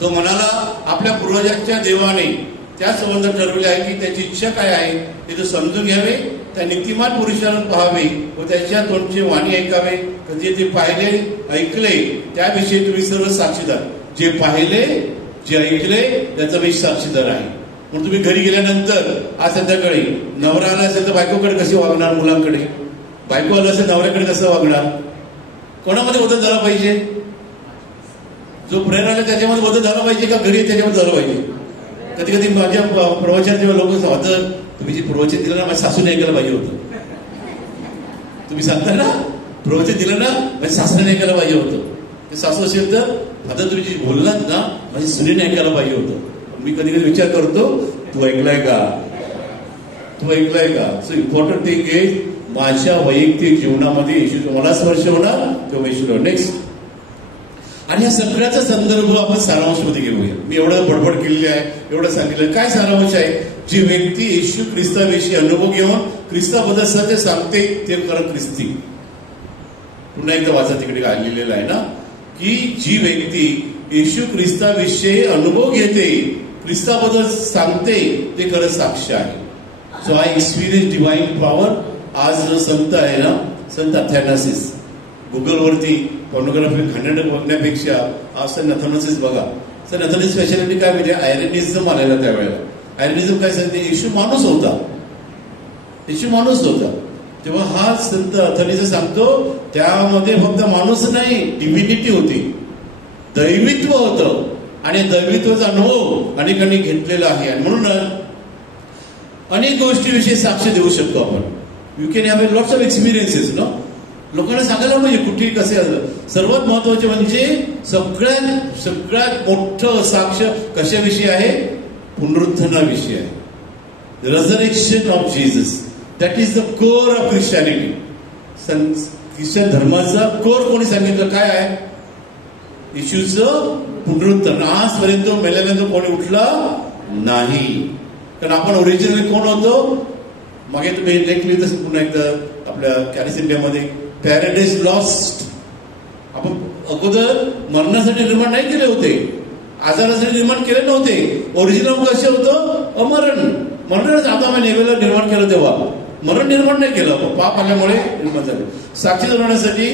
तो म्हणाला आपल्या पूर्वजांच्या देवाने त्या संबंध ठरवले आहे की त्याची इच्छा काय आहे ते तो समजून घ्यावे, त्या नीतिमान पुरुषाला पाहावे व त्याच्या तोंडची वाणी ऐकावे. कधी ते पाहिले ऐकले त्याविषयी तुम्ही सर्व साक्षीदार. जे पाहिले जे ऐकले त्याचा मी साक्षीदार आहे. म्हणून तुम्ही घरी गेल्यानंतर आज संध्याकाळी नवरा आला असेल तर बायकोकडे कशी वागणार, मुलांकडे. बायको आला असेल नवऱ्याकडे कसं वागणार. कोणामध्ये बदल झाला पाहिजे. जो प्रेरणा आला त्याच्यामध्ये बदल झाला पाहिजे का घरी त्याच्यामध्ये झालं पाहिजे. कधी कधी माझ्या प्रवचन जेव्हा लोक सांगतात तुम्ही जे प्रवचन दिलं ना माझ्या सासूने ऐकायला पाहिजे होतं. तुम्ही सांगता ना प्रवचन दिलं ना माझ्या सासूने ऐकायला पाहिजे होतं. सासू असेल तर आता तुम्ही जे बोललात ना माझी सुनेने ऐकायला पाहिजे होतं. मी कधी कधी विचार करतो तू ऐकलाय का, तू ऐकलाय का. सो इम्पॉर्टंट थिंग इज माझ्या वैयक्तिक जीवनामध्ये येशू मला स्पर्श होणार तेव्हा येशू. नेक्स्ट, आणि या सगळ्याचा संदर्भ आपण सारांशमध्ये घेऊया. मी एवढं बडबड केलेली आहे, एवढं सांगितलं. काय सारांश आहे. जी व्यक्ती येशू ख्रिस्ताविषयी अनुभव घेऊन ख्रिस्ताबद्दल सत्य सांगते ते खरं ख्रिस्ती. पुन्हा एकदा वाचा, तिकडे काय लिहिलेलं आहे ना की जी व्यक्ती येशू ख्रिस्ताविषयी अनुभव घेते ख्रिस्ताबद्दल सांगते ते खरं साक्ष आहे. So I experience divine power. आज जो संत आहे ना, संत अथॅनासिस, गुगलवरती पॉर्नोग्राफी खंडन बघण्यापेक्षा आज संत अथॅनासिस बघा. संत अथॅनासिस स्पेशालिटी काय म्हणजे आयरनिझम आलेला त्यावेळेला. आयरनिझम काय सांगते, येशू माणूस होता, येशू माणूस होता. तेव्हा हा संत अथॅनासिस सांगतो त्यामध्ये फक्त माणूस नाही डिव्हिनिटी होती, दैवित्व होतं. आणि दैवित्वाचा अनुभव अनेकांनी घेतलेला आहे. आणि म्हणून अनेक गोष्टीविषयी साक्ष देऊ शकतो आपण. You can have lots of experiences. No, लोकांना सांगायला पाहिजे कुठे कसे. सर्वात महत्वाचे म्हणजे सगळ्यात मोठं साक्ष कशाविषयी आहे, पुनरुत्थानाविषयी आहे. Resurrection of Jesus. That is the core of Christianity. Christian धर्माचा कोर कोणी सांगितलं काय आहे, येशूचं पुनरुत्थान. आजपर्यंत मेल्यानंतर कोणी उठला नाही. कारण आपण ओरिजिनली कोण होतो. मागे तुम्ही लेखली तसं पुन्हा एकदा आपल्या कॅरिस इंडियामध्ये पॅराडाइज लॉस्ट. आपण अगोदर मरणासाठी निर्माण नाही केले होते, आजारासाठी निर्माण केले नव्हते. ओरिजिनल कसे होतं, अमरण. मरणच आता मी नेवेला निर्माण केलं तेव्हा मरण निर्माण नाही केलं, पाप आल्यामुळे निर्माण झालं. साक्षीदार होण्यासाठी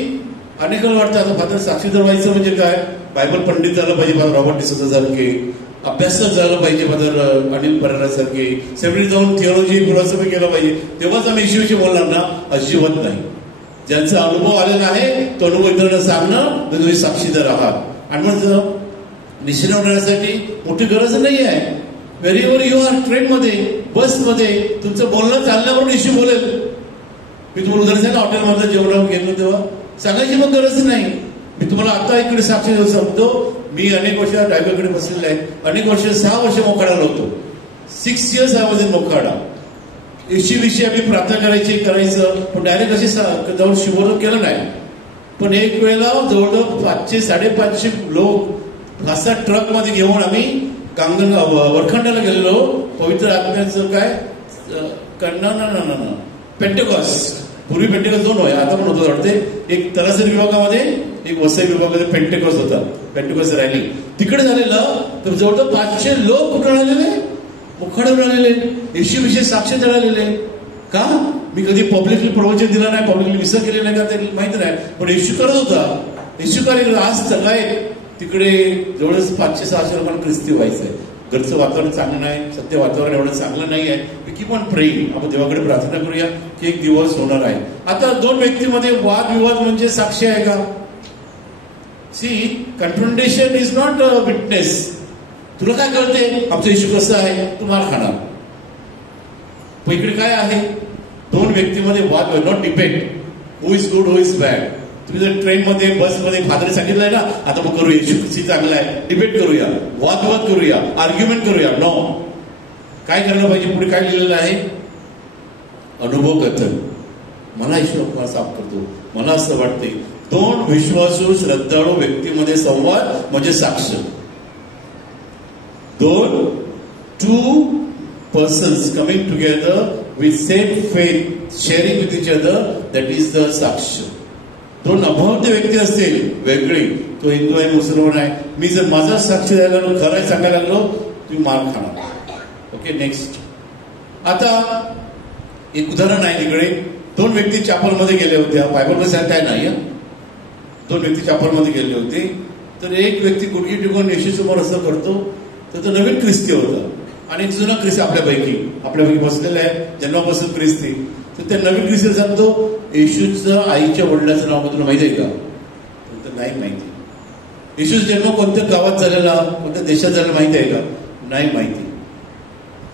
अनेकांना वाटतं आता फादर साक्षीदार व्हायचं म्हणजे काय, बायबल पंडित झालं पाहिजे फादर रॉबर्ट डिसोजा सारखे, अभ्यासक झालं पाहिजे फादर अनिल परारा सारखे, सेमिनारी जाऊन थिओलॉजी फिलॉसॉफी केलं पाहिजे तेव्हाच आम्ही येशूविषयी बोलणार ना, अजिबात नाही. ज्यांचा अनुभव आलेला आहे तो अनुभव इतरांना सांगणं तर तुम्ही साक्षीदार आहात. आणि मग निश्चित होण्यासाठी मोठी गरज नाही आहे. व्हेरीवर यू आर, ट्रेनमध्ये, बसमध्ये तुमचं बोलणं चालल्यावरून येशू बोलेल. मी तुम्हाला उदाहरण सांगा, हॉटेलमधलं जेवण घेतलं तेव्हा सांगायची मग गरज नाही. मी तुम्हाला आता इकडे साक्षी देऊ शकतो. मी अनेक वर्ष ड्रायव्हरकडे बसलेले आहे. अनेक वर्ष 6 वर्ष मोखाड्याला होतो. 6 years I was in Mokhada. येशूविषयी आम्ही प्रार्थना करायचं पण डायरेक्ट अशी जाऊन शिवोर केलं नाही. पण एक वेळेला जवळजवळ 500-550 लोक असा ट्रक मध्ये घेऊन आम्ही वरखंडाला गेलेलो. पवित्र आत्म्याचं काय पेंटेकॉस्ट. पूर्वी पेंटेकॉस्ट 2 होय, आता पण होतं वाटते. एक तरासरी विभागामध्ये एक वसई विभागामध्ये पेंटेकॉस्ट होता, पेंटेकॉस्ट रॅली तिकडे झालेलं. तर जवळजवळ 500 लोक कुठे राहिलेले, मुखाड्यावर राहिलेले, येशूविषयी साक्ष द्यायला. का? मी कधी पब्लिकली प्रवचन दिलं नाही, पब्लिकली विसर केले नाही का ते माहिती नाही, पण येशू करत होता. येशू कार्य आज सकाळी तिकडे जवळच 500-600 लोकांना ख्रिस्ती व्हायचंय. घरचं वातावरण चांगलं नाही, सत्य वातावरण एवढं चांगलं नाही आहे. We keep on praying. आपण देवाकडे प्रार्थना करूया की एक दिवस होणार आहे. आता 2 व्यक्तीमध्ये वादविवाद म्हणजे साक्षी आहे का? See, confrontation is not a witness. तुला काय कळते आमचा इश्यू कसं आहे, तू मार खाणार. पण इकडे काय आहे, 2 व्यक्तीमध्ये वाद, not debate. Who is good, who is bad. तुम्ही जर ट्रेनमध्ये बसमध्ये फादरने सांगितलंय ना, आता मग करूया, येशू ख्रिस्त चांगला आहे, डिबेट करूया, वादविवाद करूया, आर्ग्युमेंट करूया. नो. काय करायला पाहिजे? पुढे काय लिहिलेलं आहे? अनुभव कथन. मला येशू साफ करतो. मला असं वाटते 2 विश्वासू श्रद्धाळू व्यक्तीमध्ये संवाद म्हणजे साक्ष. 2 persons coming together with same faith, sharing with each other, that is the साक्ष. 2 अभावते व्यक्ती असतील वेगळी, तो हिंदू आहे, मुसलमान आहे, मी जर माझा साक्ष द्यायला लागलो, खरं सांगायला लागलो, तुम्ही मार खाणार. Okay, next. आता एक उदाहरण आहे. तिकडे 2 व्यक्ती चॅपलमध्ये गेले होत्या. बायबलमध्ये काय नाही. 2 व्यक्ती चॅपलमध्ये गेले होते. तर एक व्यक्ती गुडघे टिकून येशूसमोर असं करतो, तर तो नवीन ख्रिस्ती होता आणि एक जुना ख्रिस्ती आपल्यापैकी बसलेला आहे, जन्मापासून ख्रिस्ती. तर त्या नवीन ख्रिस्ती सांगतो, येशूचं आईच्या वडिलाचं नाव तुला माहिती आहे का? तर नाही माहिती. येशूचा जन्म कोणत्या गावात झालेला, कोणत्या देशात झालेला माहिती आहे का? नाही माहिती.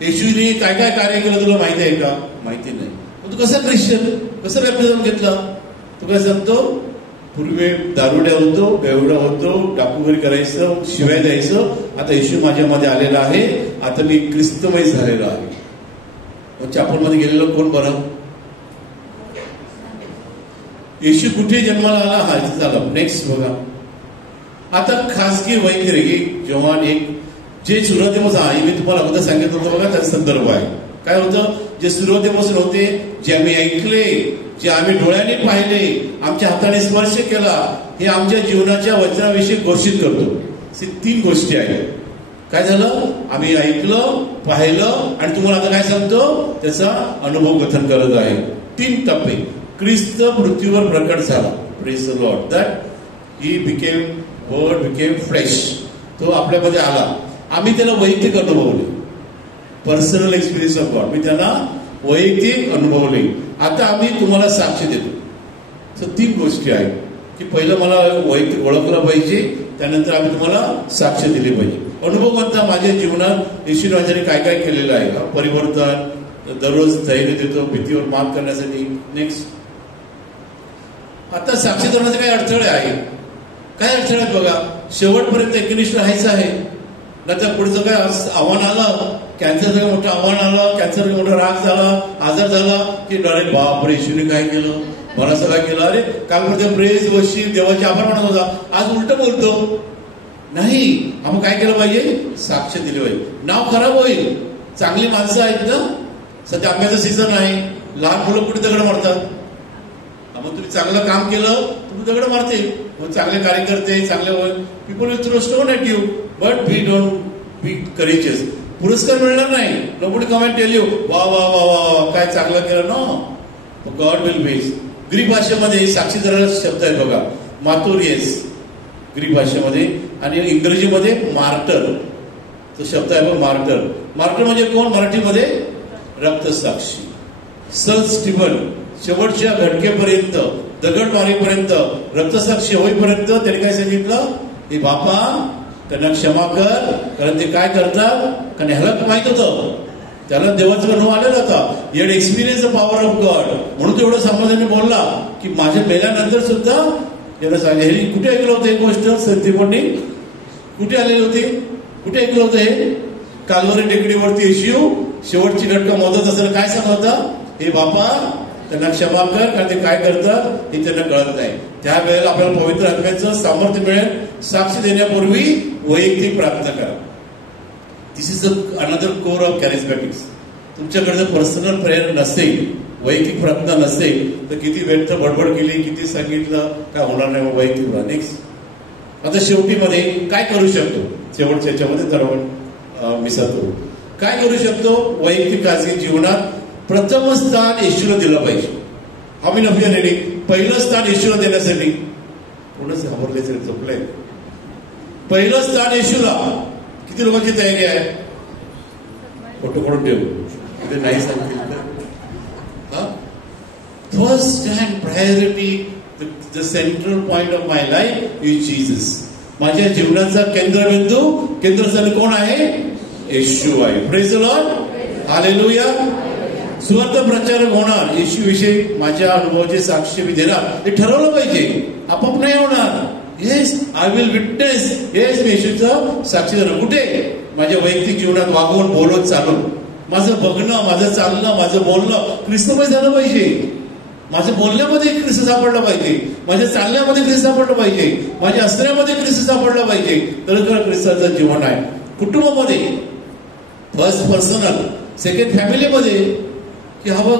येशूने काय काय कार्य केलं तुला माहिती आहे का? माहिती नाही. मग तू कसा ख्रिश्चन, कसं बॅप्टिझम घेतला? तू काय सांगतो, पूर्वी दारुड्या होतो, बेवडा होतो, डाकूगिरी करायचं, शिवाय द्यायचं, आता येशू माझ्यामध्ये आलेला आहे, आता मी ख्रिस्तमय झालेलो आहे. मग चॅपलमध्ये गेलेलो कोण बरं? येशू कुठे जन्माला आला? हा झाला. नेक्स्ट बघा. आता खासगी वैखरी जेव्हा एक जे सुरुवातीपासून आहे, मी तुम्हाला अगोदर सांगितलं होतं बघा, त्याचा संदर्भ आहे. काय होतं? जे सुरुवातीपासून होते, जे आम्ही ऐकले, जे आम्ही डोळ्याने पाहिले, आमच्या हाताने स्पर्श केला, हे आमच्या जीवनाच्या वचनाविषयी घोषित करतो. 3 गोष्टी आहेत. काय झालं? आम्ही ऐकलं, पाहिलं आणि तुम्हाला आता काय सांगतो, त्याचा अनुभव कथन करत आहे. 3 टप्पे. ख्रिस्त पृथ्वीवर प्रकट झाला. Praise the lord. That he became word, became flesh. तो आपल्यामध्ये आला. आम्ही त्याला वैयक्तिक अनुभवले. Personal experience of God. मी त्यांना वैयक्तिक अनुभवले. आता आम्ही तुम्हाला साक्ष देतो. तर 3 गोष्टी आहेत की पहिलं मला वैयक्तिक ओळखलं पाहिजे, त्यानंतर आम्ही तुम्हाला साक्ष दिली पाहिजे. अनुभव कोणता? माझ्या जीवनात येशू राजाने काय काय केलेलं आहे. परिवर्तन, दररोज धैर्य देतो भीतीवर मात करण्यासाठी. नेक्स्ट. आता साक्ष देण्याचे काही अडथळे आहे. काय अडथळे आहेत बघा. शेवटपर्यंत एकनिष्ठ राहायचं आहे. नंतर पुढचं काय आव्हान आलं, कॅन्सरचं मोठं आव्हान आलं, कॅन्सरचा मोठा राग झाला, आजार झाला की अरे बापरे, येशूने काय केलं, मला सगळं केलं. अरे कालपर्यंत प्रेज वर्षी देवाचे आभार म्हणत होता, आज उलट बोलतो. नाही, आपण काय केलं पाहिजे? साक्ष दिली पाहिजे. नाव खराब होईल. चांगली माणसं आहेत ना, सध्या आंब्याचं सीझन आहे, लहान मुलं कुठे दगड मारतात. मग तुम्ही चांगलं काम केलं, तुम्ही दगड मारते. मग चांगले कार्यकर्ते, चांगले people will throw stone at you, but we don't be courageous. पुरस्कार मिळणार नाही. Nobody come and tell you वा वा वा वा काय चांगलं केलं. No, God will bless. Greek भाषेमध्ये साक्षीदाराला शब्द आहे बघा, मातोरियस ग्रीक भाषेमध्ये, आणि इंग्रजीमध्ये मार्टर तो शब्द आहे बघ, मार्टर. मार्टर म्हणजे कोण? मराठीमध्ये रक्तसाक्षी. सर स्टीफन शेवटच्या घटकेपर्यंत, दगड मारेपर्यंत, रक्तसाक्षी होईपर्यंत त्यांनी काय सांगितलं? हे बापा त्यांना क्षमा कर, कारण ते काय करतात, कारण ह्याला माहित होतं, त्याला देवाचं नाव आलेलं होता. Yet experience the power of God. म्हणून तो एवढं समाधानाने बोलला की माझ्या मेल्यानंतर सुद्धा याला सांगितलं. हे कुठे ऐकलं होतं? एक गोष्ट संतीपणी कुठे आलेली होती? कुठे ऐकलं होतं हे? कालवरी टेकडीवरती येशू शेवटची घटका मोदत असताना काय सांगत होता? हे बापा त्यांना क्षमा कर, कारण ते काय करतात हे त्यांना कळत नाही. त्यावेळेला आपल्याला पवित्र आत्म्याचं सामर्थ्य मिळेल. साक्ष देण्यापूर्वी वैयक्तिक प्रार्थना करा. दिस इज अनदर कोर ऑफ कॅरिझमॅटिक्स. तुमच्याकडे जर पर्सनल प्रेयर नसेल, वैयक्तिक प्रार्थना नसेल, तर किती व्यर्थ बडबड केली, किती सांगितलं, काय होणार नाही वैयक्तिक. नेक्स्ट, आता शेवटी मध्ये काय करू शकतो, शेवटच्या याच्यामध्ये तर आपण मिसळतो. काय करू शकतो वैयक्तिक खाजगी जीवनात? प्रथम स्थान येशूला दिलं पाहिजे. हा मी नफिया रेडी. पहिलं स्थान येशूला देण्यासाठी कोणच घाबरले तरी झोपलंय. पहिलं स्थान येशूला. किती लोकांची तयारी आहे? फोटो कडून ठेव, नाही सांगतील. First stand priority, the central point of my life is Jesus. माझ्या जीवनाचा केंद्रस्थानी कोण आहे? येशू आहे. Praise the lord, hallelujah. सुवार्थ प्रचारक होणार, येशू विषयी माझ्या अनुभवाची साक्षी मी देणार, हे ठरवलं पाहिजे. आपोआप नाही होणार. Yes, I will witness. Yes, मी येशूचं साक्षी देणार. कुठे? माझ्या वैयक्तिक जीवनात वागवून, बोलत, चालून. माझं बघणं, माझं चालणं, माझं बोलणं ख्रिस्तमय झालं पाहिजे. माझ्या बोलण्यामध्ये ख्रिस्त सापडला पाहिजे, माझ्या चालण्यामध्ये ख्रिस्त सापडलं पाहिजे, माझ्या असण्यामध्ये ख्रिस्त सापडला पाहिजे. तर ख्रिस्ताचं जीवन आहे. कुटुंबामध्ये फर्स्ट पर्सनल, सेकंड फॅमिलीमध्ये, की हा बघ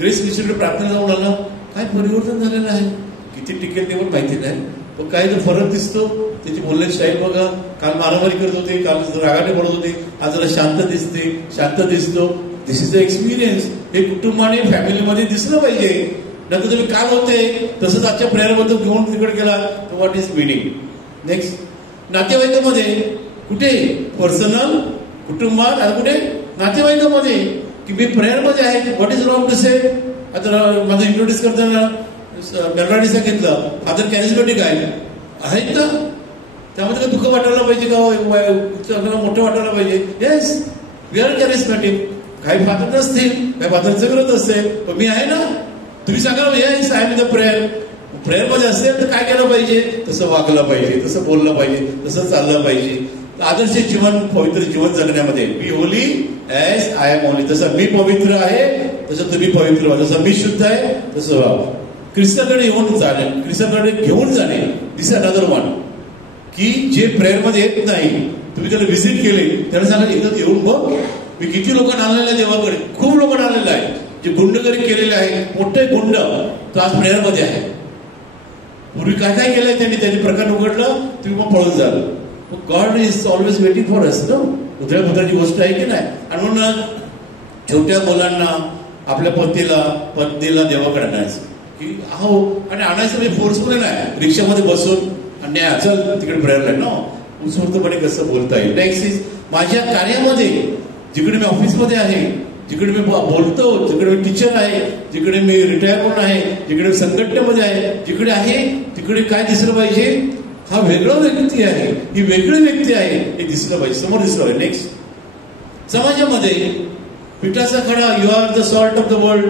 ग्रेस मिनिस्ट्रीकडे प्रार्थना जाऊन आला, काय परिवर्तन झालेलं आहे. किती टिकेल ते पण माहिती नाही, पण काय जो फरक दिसतो. त्याची बोलण्याची स्टाईल बघा. काल मारामारी करत होते, काल रागाने बोलत होते, आज जरा शांत दिसते, शांत दिसतो. दिस इज द एक्सपिरियन्स. हे कुटुंबाने फॅमिलीमध्ये दिसलं पाहिजे. नंतर तुम्ही काल होते तसंच आजच्या प्रेयरबद्दल घेऊन तिकडे गेला तर व्हॉट इज मिनिंग. नेक्स्ट, नातेवाईकामध्ये कुठे? पर्सनल, कुटुंबात, आणि कुठे? नातेवाईकामध्ये. की मी प्रेयरमध्ये आहे. व्हॉट इज रॉंग टू से? आता माझं इंट्रोड्यूस करताना मेलवाडी सांगितलं, फादर कॅरिझमॅटिक आहेत ना, त्यामध्ये काय दुःख वाटायला पाहिजे का? मोठं वाटायला पाहिजे. Yes, we are charismatic. काही फादर नसतील, काही फादरचं करत असेल, पण मी आहे ना. तुम्ही सांगा, yes I am in the prayer. प्रेयरमध्ये असेल तर काय केलं पाहिजे? तसं वागलं पाहिजे, तसं बोललं पाहिजे, तसं चाललं पाहिजे. आदर्श जीवन, पवित्र जीवन जगण्यामध्ये be holy as I am holy. जसं मी पवित्र आहे तसं तुम्ही पवित्र व्हा. जसं मी शुद्ध आहे तसं व्हा. ख्रिस्ताकडे येऊन जाणे, ख्रिस्ताकडे घेऊन जाणे. दिस अनदर वन. की जे प्रेयरमध्ये येत नाही, तुम्ही त्याला व्हिजिट केले, त्याला सांगा एकदा येऊन बघ, मी किती लोकांना आणलेलं आहे देवाकडे. खूप लोकांना आणलेलं आहे. जे गुंडगिरी केलेले आहे, मोठे गुंड, तो आज प्रेयरमध्ये आहे. पूर्वी काय काय केलंय त्यांनी, प्रकार उघडलं, तुम्ही मग पळून जाल. God is always waiting for us. No, उधळ्या पुत्राची गोष्ट आहे की नाही. आणि म्हणून छोट्या मुलांना, आपल्या पत्नीला देवाकडे आणायचं. की हो, आणि आणायचं म्हणजे फोर्सफुली नाही, रिक्षामध्ये बसून आणि चल तिकडे प्रेयरला. नो, उत्स्फूर्तपणे कसं बोलता येईल. नेक्स्ट इज माझ्या कार्यामध्ये, जिकडे मी ऑफिसमध्ये आहे, जिकडे मी बोलतो, जिकडे मी टीचर आहे, जिकडे मी रिटायर होऊन आहे, जिकडे मी संघटनेमध्ये आहे, जिकडे आहे तिकडे काय दिसलं पाहिजे? हा वेगळा व्यक्ती आहे, ही वेगळी व्यक्ती आहे, हे दिसलं पाहिजे, समोर दिसलं पाहिजे. नेक्स्ट, समाजामध्ये पिठाचा खडा, you are the salt of the world.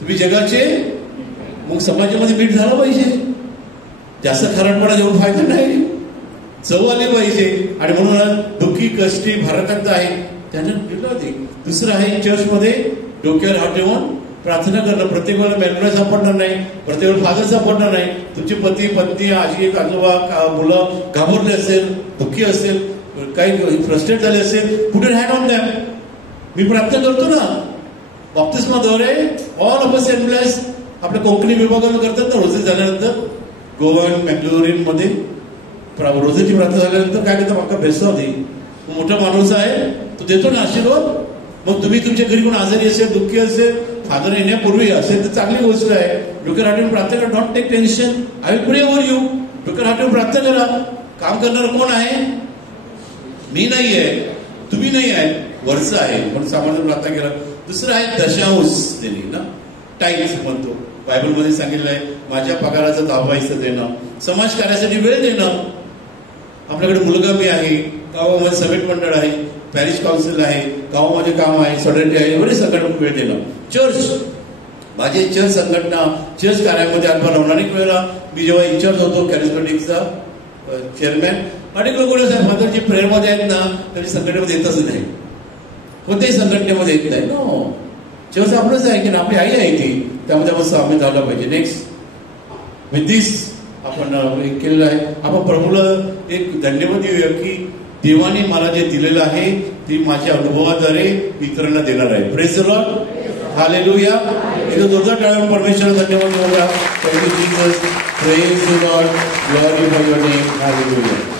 तुम्ही जगाचे, मग समाजामध्ये मीठ झालं पाहिजे. जास्त खारटपणा देऊन फायदा नाही, चव आली पाहिजे. आणि म्हणून दुःखी, कष्टी, भाराक्रांत आहे त्यांना दिलं होते. दुसरं आहे चर्चमध्ये डोक्यावर हात ठेवून प्रार्थना करणं. प्रत्येक वेळेला मेलवाडी सापडणार नाही, प्रत्येक वेळेला फादर सापडणार नाही. तुमचे पती, पत्नी, आजी, आजोबा, मुलं घाबरले असेल, दुःखी असेल, काही फ्रस्ट्रेट झाले असेल, कुठे हँड द्या. मी प्रार्थना करतो ना बाप्तिस्माद्वारे. ऑल ऑफ अस एम्प्लॉईज आपल्या कोकणी विभागामध्ये करतात ना, रोजे झाल्यानंतर गोवा, मॅंगलोरियन मध्ये रोजेची प्रार्थना झाल्यानंतर काय करतात, अख्खा भेसला दे. मोठा माणूस आहे, तो देतो ना आशीर्वाद. मग तुम्ही तुमच्या घरी कोण आजारी असेल, दुःखी असेल, फादर येण्यापूर्वी असेल तर चांगली गोष्ट आहे. डोक्यावर हात ठेवून प्रार्थना करा. Don't take tension, I will pray over you. डोक्यावर हात ठेवून प्रार्थना करा. काम करणार कोण आहे? मी नाही आहे, तुम्ही नाही आहे, वरचं आहे, पण सामान्य प्रार्थना केला. दुसरं आहे दशांश देणे ना, टाईम म्हणतो. बायबलमध्ये सांगितलं आहे, माझ्या पगाराचं 10% देणं, समाज कार्यासाठी वेळ देणं. आपल्याकडे मुलगा मी आहे, गावामध्ये समिट मंडळ आहे, पॅरिश काउन्सिल आहे, गावामध्ये काम आहे, सोसायटी आहे, एवढे संघटना वेळ देणं. चर्च, माझी चर्च संघटना, चर्च कार्यामध्ये आत्मा अनेक वेळेला मी जेव्हा इंचार्ज होतो कॅरिझमॅटिकचा चेअरमॅन, अनेक लोक फादर जे प्रेयरमध्ये आहेत ना, त्यांनी संघटनेमध्ये येतच नाही, कोणत्याही संघटनेमध्ये येत नाही. नो, चर्च आपलंच आहे की ना, आपली आई आहे ती, त्यामध्ये आपण सामील झाला पाहिजे. नेक्स्ट, विथ दिस आपण केलेलं आहे. आपण प्रभूला एक धन्यवाद देऊया की देवाने मला जे दिलेलं आहे ते माझ्या अनुभवाद्वारे इतरांना देणार आहे. Praise the lord, hallelujah. एकदा जोरदार टाळ्या परमेश्वराला धन्यवाद बोला. Thank you Jesus, praise the Lord, glory for your name, hallelujah.